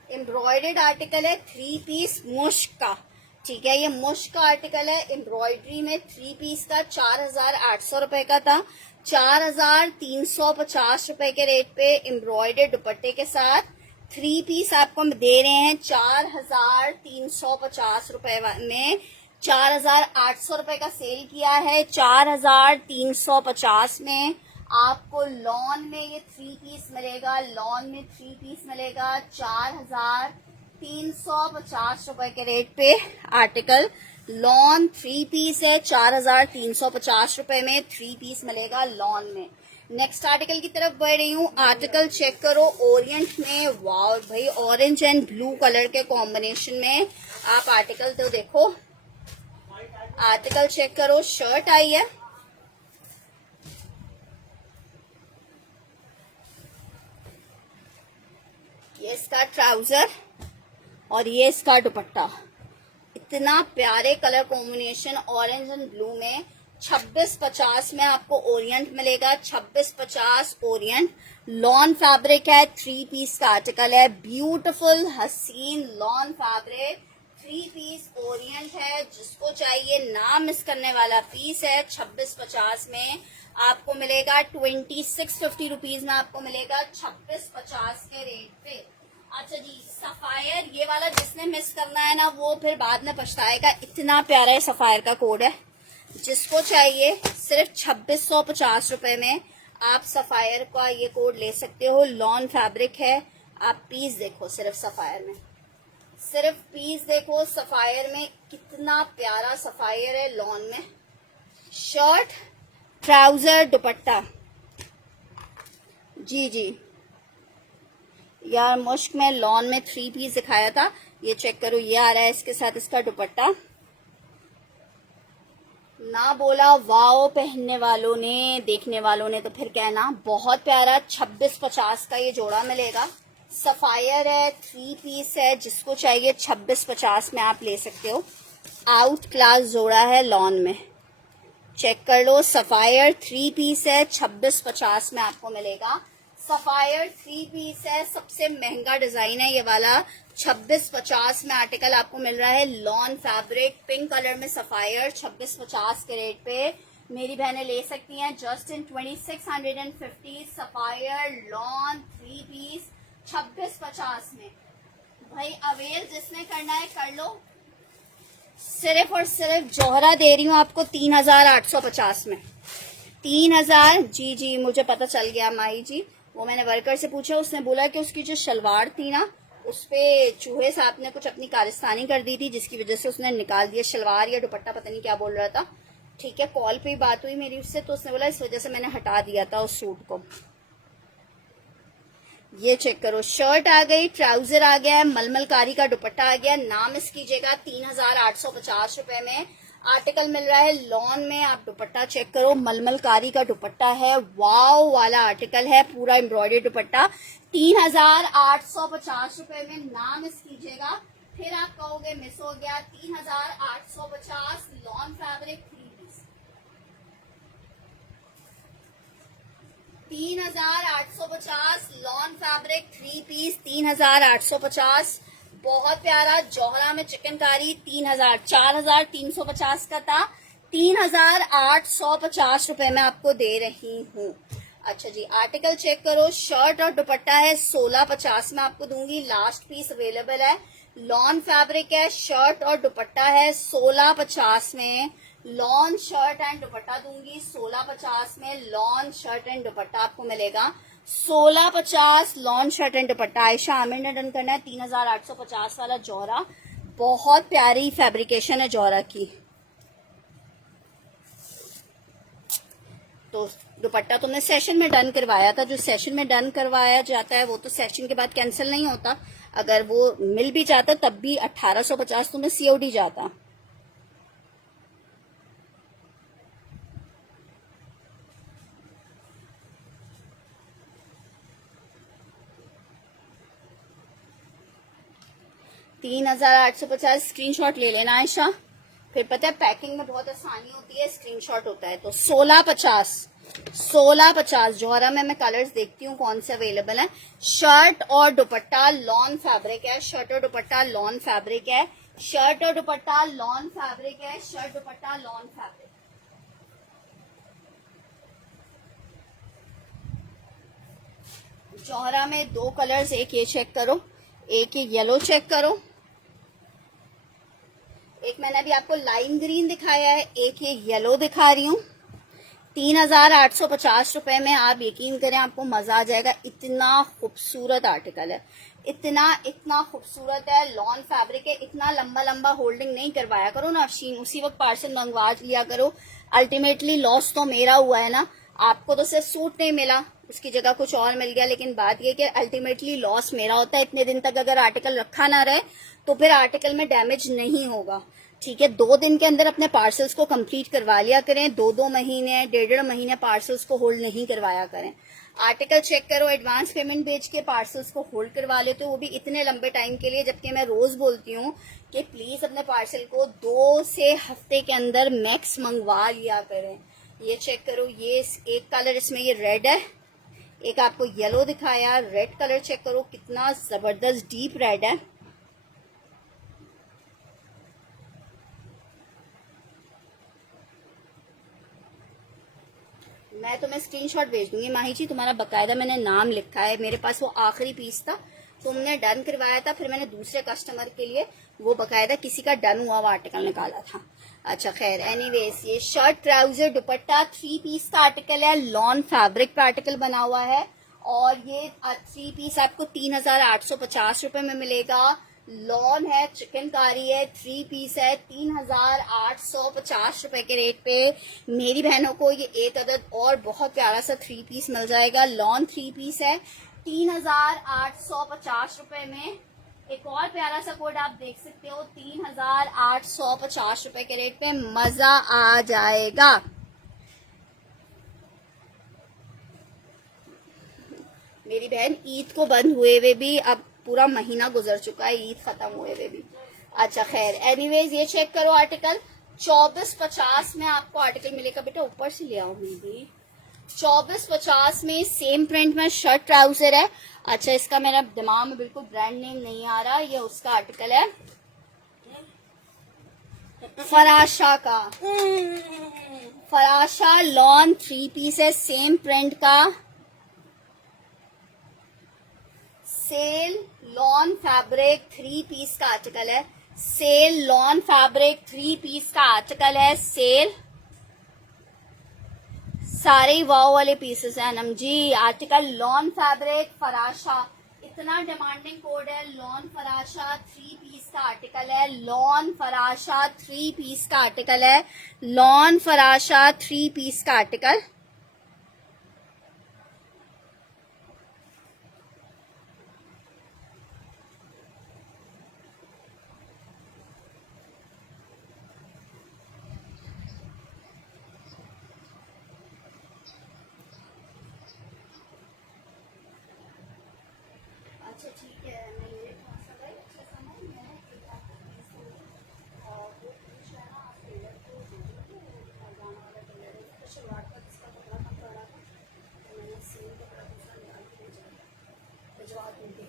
एम्ब्रॉयडर्ड आर्टिकल है, 3 पीस मुश्क का। ठीक है, ये मुश्क का आर्टिकल है एम्ब्रॉयडरी में, 3 पीस का 4800 रुपए का था। 4350 रुपए के रेट पे एम्ब्रॉयडर्ड दुपट्टे के साथ 3 पीस आपको हम दे रहे हैं 4350 रुपए में। 4800 रुपए का सेल किया है, 4350 में आपको लॉन में ये 3 पीस मिलेगा। लॉन में 3 पीस मिलेगा 4350 रुपए के रेट पे। आर्टिकल लॉन 3 पीस है, 4350 रुपए में 3 पीस मिलेगा लॉन में। नेक्स्ट आर्टिकल की तरफ बढ़ रही हूँ। आर्टिकल चेक करो, ओरिएंट में। वाव भाई, ऑरेंज एंड ब्लू कलर के कॉम्बिनेशन में आप आर्टिकल तो देखो। आर्टिकल चेक करो, शर्ट आई है, ये इसका ट्राउजर और ये इसका दुपट्टा। इतना प्यारे colour combination orange and blue में। 2650 में आपको ओरिएंट मिलेगा। 2650 ओरिएंट। लॉन फैब्रिक है, 3 पीस का आर्टिकल है। ब्यूटीफुल हसीन लॉन फैब्रिक 3 पीस ओरिएंट है। जिसको चाहिए ना मिस करने वाला पीस है। 2650 में आपको मिलेगा। 2650 रुपीज में आपको मिलेगा 2650 के रेट पे। अच्छा जी, सफायर ये वाला जिसने मिस करना है ना वो फिर बाद में पछताएगा। इतना प्यारा है सफायर का कोड है। जिसको चाहिए सिर्फ 2650 रुपए में आप सफायर का ये कोड ले सकते हो। लॉन फैब्रिक है। आप पीस देखो सिर्फ सफायर में, सिर्फ पीस देखो सफायर में। कितना प्यारा सफायर है लॉन में। शर्ट, ट्राउजर, दुपट्टा। जी जी यार, मुश्क में लॉन में 3 पीस दिखाया था। ये चेक करो, ये आ रहा है इसके साथ इसका दुपट्टा। ना बोला वाओ पहनने वालों ने, देखने वालों ने तो फिर कहना। बहुत प्यारा 2650 का ये जोड़ा मिलेगा। सफायर है, 3 पीस है। जिसको चाहिए 2650 में आप ले सकते हो। आउट क्लास जोड़ा है लॉन में। चेक कर लो, सफायर 3 पीस है। 2650 में आपको मिलेगा। सफायर 3 पीस है। सबसे महंगा डिजाइन है ये वाला। 2650 में आर्टिकल आपको मिल रहा है। लॉन फैब्रिक पिंक कलर में सफायर 2650 के रेट पे मेरी बहनें ले सकती हैं। Just in 2650 Sapphire lawn 3 piece 2650 में। भाई अवेल जिसने करना है कर लो। सिर्फ और सिर्फ जौहरा दे रही हूँ आपको 3850 में। 3000। जी जी मुझे पता चल गया माही जी। वो मैंने वर्कर से पूछा, उसने बोला कि उसकी जो शलवार थी ना उस पे चूहे साहब ने कुछ अपनी कारस्तानी कर दी थी, जिसकी वजह से उसने निकाल दिया शलवार या दुपट्टा, पता नहीं क्या बोल रहा था। ठीक है, कॉल पे ही बात हुई मेरी उससे, तो उसने बोला इस वजह से मैंने हटा दिया था उस सूट को। ये चेक करो, शर्ट आ गई, ट्राउजर आ गया है, मलमलकारी का दुपट्टा आ गया। नाम इस कीजिएगा 3850 रुपए में आर्टिकल मिल रहा है लॉन में। आप दुपट्टा चेक करो, मलमलकारी का दुपट्टा है। वाव वाला आर्टिकल है, पूरा एम्ब्रॉयडरी दुपट्टा। 3850 रुपए में नाम इस कीजिएगा। फिर आप कहोगे मिस हो गया। 3850 lawn fabric 3 piece. 3850 lawn fabric 3 piece. 3850 बहुत प्यारा। जौहरा में चिकनकारी 3000, 4350 का था। 3850 रुपए में आपको दे रही हूँ। अच्छा जी, आर्टिकल चेक करो। शर्ट और दुपट्टा है 1650 में आपको दूंगी। लास्ट पीस अवेलेबल है। लॉन फैब्रिक है, शर्ट और दुपट्टा है 1650 में। लॉन शर्ट एंड दुपट्टा दूंगी 1650 में। लॉन शर्ट एंड दुपट्टा आपको मिलेगा 1650 लॉन शर्ट एंड दुपट्टा। आयशा आमिर ने डन करना है। 3850 वाला जौहरा, बहुत प्यारी फैब्रिकेशन है जौहरा की। तो दुपट्टा तुमने सेशन में डन करवाया था। जो सेशन में डन करवाया जाता है वो तो सेशन के बाद कैंसिल नहीं होता। अगर वो मिल भी जाता तब भी 1850 तुम्हें सीओडी जाता। $3850 स्क्रीनशॉट ले लेना आयशा। फिर पता है पैकिंग में बहुत आसानी होती है, स्क्रीनशॉट होता है। तो 1650 जौहरा में मैं कलर्स देखती हूँ कौन से अवेलेबल है। शर्ट और दुपट्टा लॉन फैब्रिक है। शर्ट और दुपट्टा लॉन फैब्रिक है। शर्ट और दुपट्टा लॉन फैब्रिक है। Shirt dupatta lawn fabric. Jauhara में 2 कलर्स, एक ये चेक करो, एक ये येलो चेक करो। एक मैंने अभी आपको लाइम ग्रीन दिखाया है, एक ये येलो दिखा रही हूँ। 3850 रुपए में आप यकीन करें आपको मजा आ जाएगा। इतना खूबसूरत आर्टिकल है, इतना खूबसूरत है। लॉन फैब्रिक है। इतना लंबा लंबा होल्डिंग नहीं करवाया करो ना अफशीन, उसी वक्त पार्सल मंगवा लिया करो। अल्टीमेटली लॉस तो मेरा हुआ है ना। आपको तो सिर्फ सूट नहीं मिला, उसकी जगह कुछ और मिल गया, लेकिन बात ये कि अल्टीमेटली लॉस मेरा होता है। इतने दिन तक अगर आर्टिकल रखा ना रहे तो फिर आर्टिकल में डैमेज नहीं होगा। ठीक है, 2 दिन के अंदर अपने पार्सल्स को कंप्लीट करवा लिया करें। 2-2 महीने 1.5 महीने पार्सल्स को होल्ड नहीं करवाया करें। आर्टिकल चेक करो, एडवांस पेमेंट भेज के पार्सल्स को होल्ड करवा लेते हो, वो भी इतने लंबे टाइम के लिए। जबकि मैं रोज बोलती हूँ कि प्लीज अपने पार्सल को 2 से हफ्ते के अंदर मैक्स मंगवा लिया करें। ये चेक करो, ये एक कलर इसमें ये रेड है, एक आपको येलो दिखाया, रेड कलर चेक करो कितना जबरदस्त डीप रेड है। मैं तुम्हें स्क्रीनशॉट भेज दूंगी माही जी, तुम्हारा बकायदा मैंने नाम लिखा है। मेरे पास वो आखिरी पीस था, तुमने डन करवाया था, फिर मैंने दूसरे कस्टमर के लिए वो बकायदा किसी का डन हुआ हुआ आर्टिकल निकाला था। अच्छा खैर, एनीवेज ये शर्ट ट्राउजर दुपट्टा 3 पीस का आर्टिकल है, लॉन फैब्रिक का आर्टिकल बना हुआ है, और ये 3 पीस आपको 3850 रुपए में मिलेगा। लॉन है, चिकनकारी है, 3 पीस है, 3850 रुपए के रेट पे मेरी बहनों को ये एक अदद और बहुत प्यारा सा 3 पीस मिल जाएगा। लॉन 3 पीस है 3850 रुपए में। एक और प्यारा सा कोड आप देख सकते हो, 3850 रुपए के रेट पे मजा आ जाएगा। मेरी बहन ईद को बंद हुए हुए भी अब पूरा महीना गुजर चुका है, ईद खत्म हुए हुए भी। अच्छा खैर, एनीवेज ये चेक करो आर्टिकल 2450 में आपको आर्टिकल मिलेगा। बेटा ऊपर से ले आओ मेरी। 2450 में सेम प्रिंट में शर्ट ट्राउजर है। अच्छा, इसका मेरा दिमाग में बिल्कुल ब्रांड नेम नहीं आ रहा, ये उसका आर्टिकल है फराशा का। फराशा लॉन 3 पीस है, सेम प्रिंट का, सेल लॉन फैब्रिक 3 पीस का आर्टिकल है। सेल लॉन फैब्रिक 3 पीस का आर्टिकल है। सेल सारे वाव वाले पीसेस हैं अनम जी। आर्टिकल लॉन फैब्रिक फराशा, इतना डिमांडिंग कोड है। लॉन फराशा 3 पीस का आर्टिकल है। लॉन फराशा 3 पीस का आर्टिकल है। लॉन फराशा 3 पीस का आर्टिकल। अच्छा ठीक है, मैं ये अच्छा समय मैं एक आपको पीस दूंगी और वो पीस है ना, आप टेलर को दे दीजिए, वो गाना वाला टेलर है। तो शुरुआत तक इसका कपड़ा कम पड़ा था, तो मैंने सेम कपड़ा दूसरा निकाल के भिजवा दूंगी।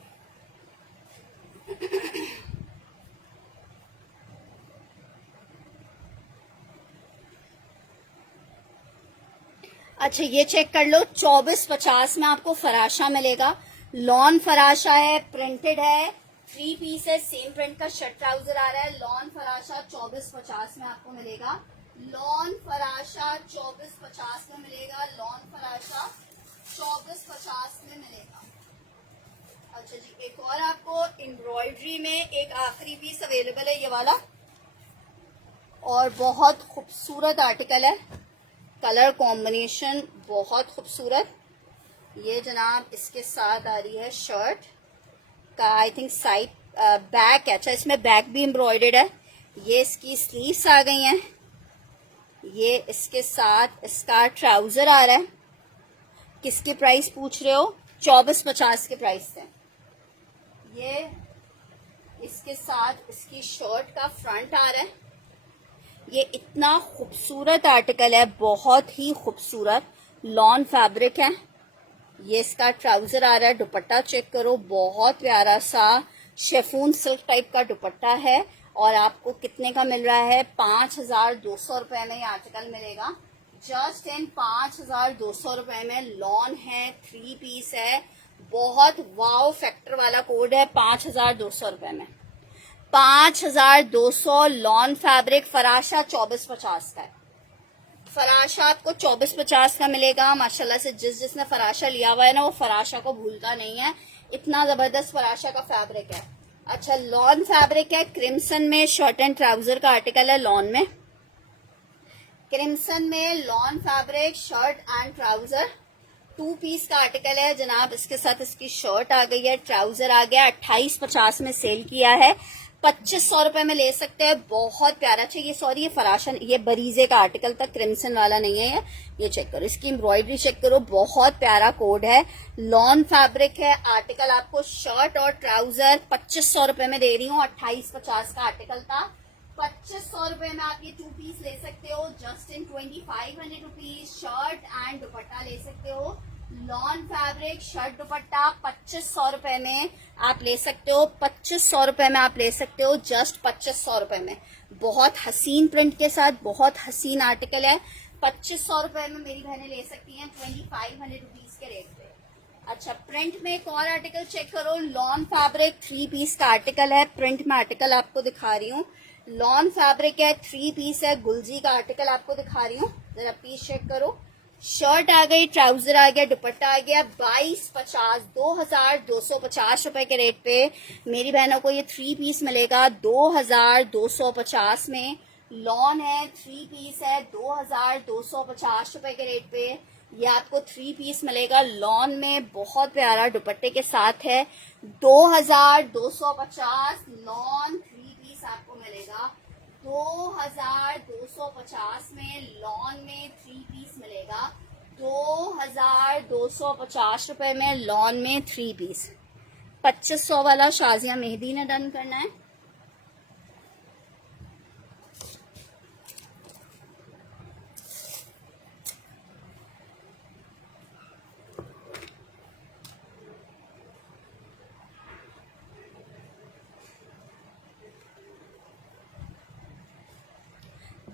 अच्छा ये चेक कर लो, 2450 में आपको फराशा मिलेगा। लॉन फराशा है, प्रिंटेड है, 3 पीस है, सेम प्रिंट का शर्ट ट्राउजर आ रहा है। लॉन फराशा 2450 में आपको मिलेगा। लॉन फराशा 2450 में मिलेगा। लॉन फराशा 2450 में मिलेगा। अच्छा जी, एक और आपको एम्ब्रॉयडरी में एक आखिरी पीस अवेलेबल है, ये वाला, और बहुत खूबसूरत आर्टिकल है। कलर कॉम्बिनेशन बहुत खूबसूरत। ये जनाब इसके साथ आ रही है शर्ट का, आई थिंक साइड बैक है। अच्छा, इसमें बैक भी एम्ब्रॉयडर्ड है। ये इसकी स्लीव्स आ गई हैं। ये इसके साथ इसका ट्राउजर आ रहा है। किसके प्राइस पूछ रहे हो? 2450 के प्राइस से। ये इसके साथ इसकी शर्ट का फ्रंट आ रहा है। ये इतना खूबसूरत आर्टिकल है, बहुत ही खूबसूरत। लॉन फैब्रिक है। ये इसका ट्राउजर आ रहा है। दुपट्टा चेक करो, बहुत प्यारा सा शेफून सिल्क टाइप का दुपट्टा है। और आपको कितने का मिल रहा है? 5200 रुपए में ये आर्टिकल मिलेगा। जस्ट इन 5200 रुपए में लॉन है, 3 पीस है, बहुत वाव फैक्टर वाला कोड है। 5200 रुपए में 5200 लॉन फैब्रिक फराशा 2450 का है। फराशा आपको 2450 का मिलेगा। माशाल्लाह से जिसने फराशा लिया हुआ है ना, वो फराशा को भूलता नहीं है। इतना जबरदस्त फराशा का फैब्रिक है। अच्छा, लॉन फैब्रिक है, क्रिम्सन में शर्ट एंड ट्राउजर का आर्टिकल है। लॉन में क्रिम्सन में lawn fabric shirt and trouser, 2 piece का आर्टिकल है जनाब। इसके साथ इसकी शर्ट आ गई है, ट्राउजर आ गया। 2850 में सेल किया है, 2500 रुपए में ले सकते हैं। बहुत प्यारा चाहिए, सॉरी ये फराशन, ये बरीजे का आर्टिकल था, क्रिम्सन वाला नहीं है ये चेक करो, इसकी एम्ब्रॉयडरी चेक करो, बहुत प्यारा कोड है। लॉन फैब्रिक है आर्टिकल, आपको शर्ट और ट्राउजर 2500 रुपए में दे रही हूँ। 2850 का आर्टिकल था, 2500 रुपए में आप ये 2 पीस ले सकते हो just in 2500 rupees. Shirt and दुपट्टा ले सकते हो, लॉन फैब्रिक शर्ट दुपट्टा 2500 रुपए में आप ले सकते हो। 2500 रुपए में आप ले सकते हो, जस्ट 2500 रुपए में। बहुत हसीन प्रिंट के साथ बहुत हसीन आर्टिकल है, 2500 रुपए में मेरी बहनें ले सकती हैं 2500 रुपीज के रेट पे। अच्छा, प्रिंट में एक और आर्टिकल चेक करो, लॉन फैब्रिक 3 पीस का आर्टिकल है। प्रिंट में आर्टिकल आपको दिखा रही हूँ, लॉन फैब्रिक है, 3 पीस है, गुलजी का आर्टिकल आपको दिखा रही हूँ, जरा पीस चेक करो। शर्ट आ गई, ट्राउजर आ गया, दुपट्टा आ गया। 2250 2250 रुपए के रेट पे मेरी बहनों को ये 3 पीस मिलेगा 2250 में। लॉन है, 3 पीस है, 2250 रुपए के रेट पे ये आपको 3 पीस मिलेगा लॉन में। बहुत प्यारा दुपट्टे के साथ है, 2250 लॉन 3 पीस आपको मिलेगा 2250 में। लॉन में 3 पीस मिलेगा 2250 रुपए में, लॉन में 3 पीस। 2500 वाला शाजिया मेहदी ने डन करना है।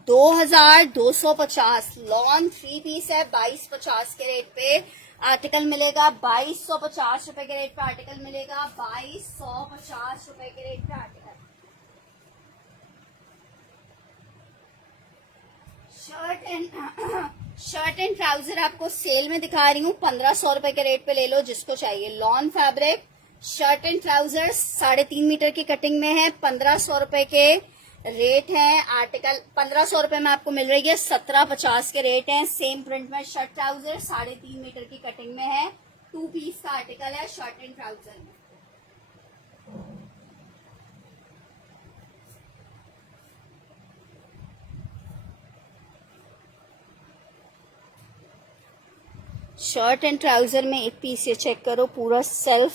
दो 2250 लॉन 3 पीस है, 2250 के रेट पे आर्टिकल मिलेगा। 2250 रुपए के रेट पे आर्टिकल मिलेगा, 2250 रुपए के रेट पे आर्टिकल। शर्ट एंड ट्राउजर आपको सेल में दिखा रही हूँ, 1500 रुपए के रेट पे ले लो जिसको चाहिए। Lawn fabric shirt and trouser 3.5 metre की कटिंग में है, 1500 रुपए के रेट है। आर्टिकल 1500 रुपए में आपको मिल रही है, 1750 के रेट है। सेम प्रिंट में शर्ट ट्राउजर 3.5 मीटर की कटिंग में है, 2 पीस का आर्टिकल है शर्ट एंड ट्राउजर में। शर्ट एंड ट्राउजर में एक पीस ये चेक करो, पूरा सेल्फ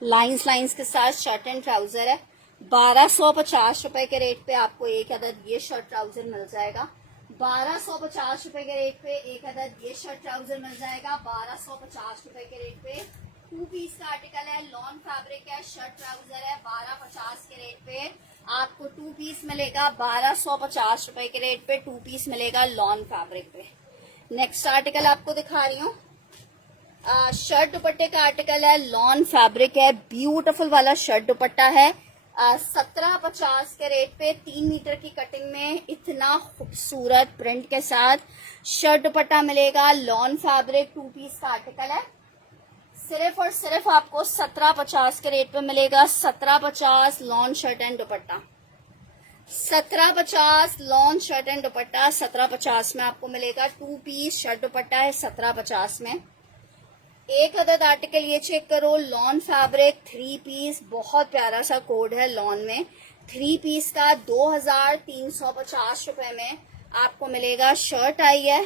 लाइंस के साथ शर्ट एंड ट्राउजर है। 1250 रुपए के रेट पे आपको एक अदद ये शर्ट ट्राउजर मिल जाएगा। 1250 रुपए के रेट पे एक अदद ये शर्ट ट्राउजर मिल जाएगा। 1250 रुपए के रेट पे 2 पीस का आर्टिकल है, लॉन फैब्रिक है, शर्ट ट्राउजर है। 1250 के रेट पे आपको 2 पीस मिलेगा। 1250 रुपए के रेट पे 2 पीस मिलेगा लॉन फैब्रिक पे। नेक्स्ट आर्टिकल आपको दिखा रही हूँ, शर्ट दुपट्टे का आर्टिकल है, लॉन फैब्रिक है, ब्यूटीफुल वाला शर्ट दुपट्टा है। 1750 के रेट पे 3 मीटर की कटिंग में इतना खूबसूरत प्रिंट के साथ शर्ट दुपट्टा मिलेगा। लॉन फैब्रिक 2 पीस का आर्टिकल है, सिर्फ और सिर्फ आपको 1750 के रेट पे मिलेगा। 1750 lawn shirt and dupatta, 1750 lawn shirt and दुपट्टा 1750 में आपको मिलेगा। 2 पीस शर्ट दुपट्टा है 1750 में। एक अदद आर्टिकल ये चेक करो, लॉन फैब्रिक 3 पीस, बहुत प्यारा सा कोड है लॉन में। 3 पीस का 2350 रुपए में आपको मिलेगा। शर्ट आई है,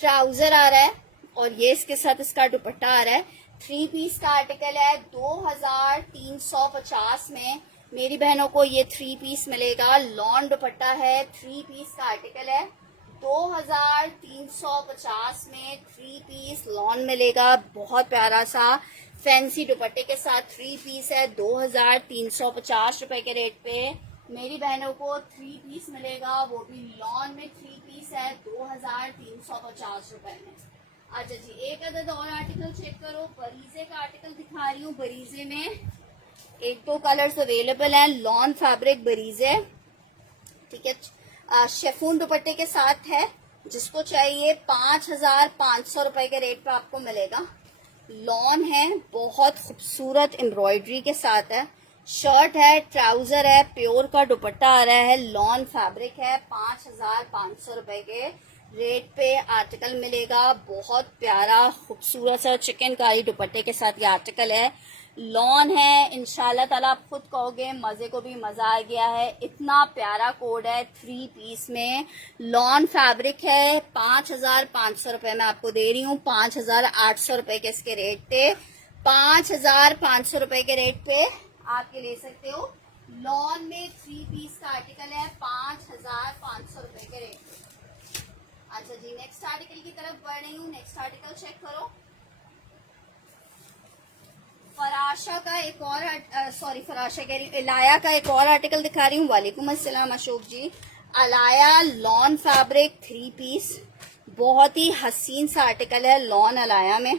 ट्राउजर आ रहा है और ये इसके साथ इसका दुपट्टा आ रहा है। 3 पीस का आर्टिकल है, 2350 में मेरी बहनों को ये 3 पीस मिलेगा। लॉन दुपट्टा है, 3 पीस का आर्टिकल है, 2350 में 3 पीस लॉन मिलेगा। बहुत प्यारा सा फैंसी दुपट्टे के साथ 3 पीस है, 2350 रुपए के रेट पे मेरी बहनों को 3 पीस मिलेगा, वो भी लॉन में 3 पीस है 2350 रुपए में। अच्छा जी, एक अदद और आर्टिकल चेक करो, बरीजे का आर्टिकल दिखा रही हूँ। बरीजे में 1-2 कलर्स अवेलेबल हैं, लॉन फैब्रिक बरीजे, ठीक है, शेफून दुपट्टे के साथ है। जिसको चाहिए 5500 रुपए के रेट पे आपको मिलेगा। लॉन है, बहुत खूबसूरत एम्ब्रॉयडरी के साथ है, शर्ट है, ट्राउजर है, प्योर का दुपट्टा आ रहा है, लॉन फैब्रिक है, 5,500 रुपए के रेट पे आर्टिकल मिलेगा। बहुत प्यारा खूबसूरत सा चिकनकारी दुपट्टे के साथ ये आर्टिकल है। लॉन है, इंशाल्लाह ताला आप खुद कहोगे मजे को भी मजा आ गया है। इतना प्यारा कोड है, 3 पीस में लॉन फैब्रिक है। 5,500 रुपए में आपको दे रही हूँ, 5,800 रुपए के इसके रेट पे, 5,500 रुपए के रेट पे आप ये ले सकते हो। लॉन में 3 पीस का आर्टिकल है, 5,500 रुपए के रेट पे। अच्छा जी, नेक्स्ट आर्टिकल की तरफ बढ़ रही हूँ। नेक्स्ट आर्टिकल चेक करो। फराशा का एक और फराशा कह रही हूँ, अलाया का एक और आर्टिकल दिखा रही हूँ। वालेकुम अस्सलाम अशोक जी। अलाया लॉन फैब्रिक 3 पीस, बहुत ही हसीन सा आर्टिकल है। लॉन अलाया में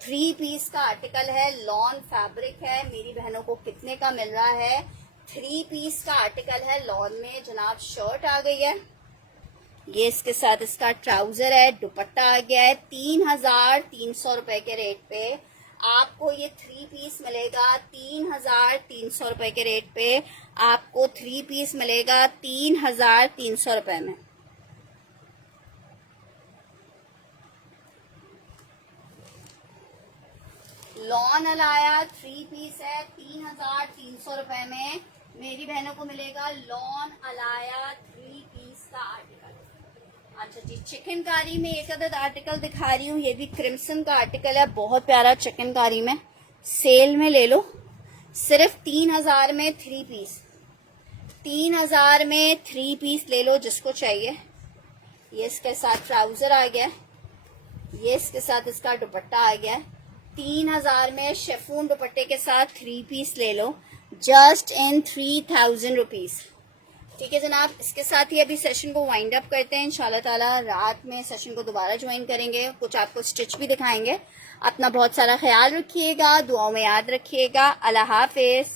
3 पीस का आर्टिकल है, लॉन फैब्रिक है। मेरी बहनों को कितने का मिल रहा है? 3 पीस का आर्टिकल है लॉन में जनाब। शर्ट आ गई है, ये इसके साथ इसका ट्राउजर है, दुपट्टा आ गया है। 3,300 रुपए के रेट पे आपको ये 3 पीस मिलेगा। 3,300 रुपए के रेट पे आपको 3 पीस मिलेगा 3,300 रुपए में। लॉन अलाया 3 पीस है, 3,300 रुपए में मेरी बहनों को मिलेगा। लॉन अलाया 3 पीस का आर्टिकल। अच्छा जी, चिकनकारी में एक अदद आर्टिकल दिखा रही हूँ। ये भी क्रिम्सन का आर्टिकल है, बहुत प्यारा चिकनकारी में। सेल में ले लो, सिर्फ 3,000 में 3 पीस। 3,000 में 3 पीस ले लो जिसको चाहिए। ये इसके साथ ट्राउजर आ गया, ये इसके साथ इसका दुपट्टा आ गया। 3,000 में शेफून दुपट्टे के साथ 3 पीस ले लो, जस्ट इन 3,000 रुपीज। ठीक है जनाब, इसके साथ ही अभी सेशन को वाइंड अप करते हैं। इंशाल्लाह ताला रात में सेशन को दोबारा ज्वाइन करेंगे, कुछ आपको स्टिच भी दिखाएंगे। अपना बहुत सारा ख्याल रखिएगा, दुआओं में याद रखिएगा। अल्लाह हाफिज।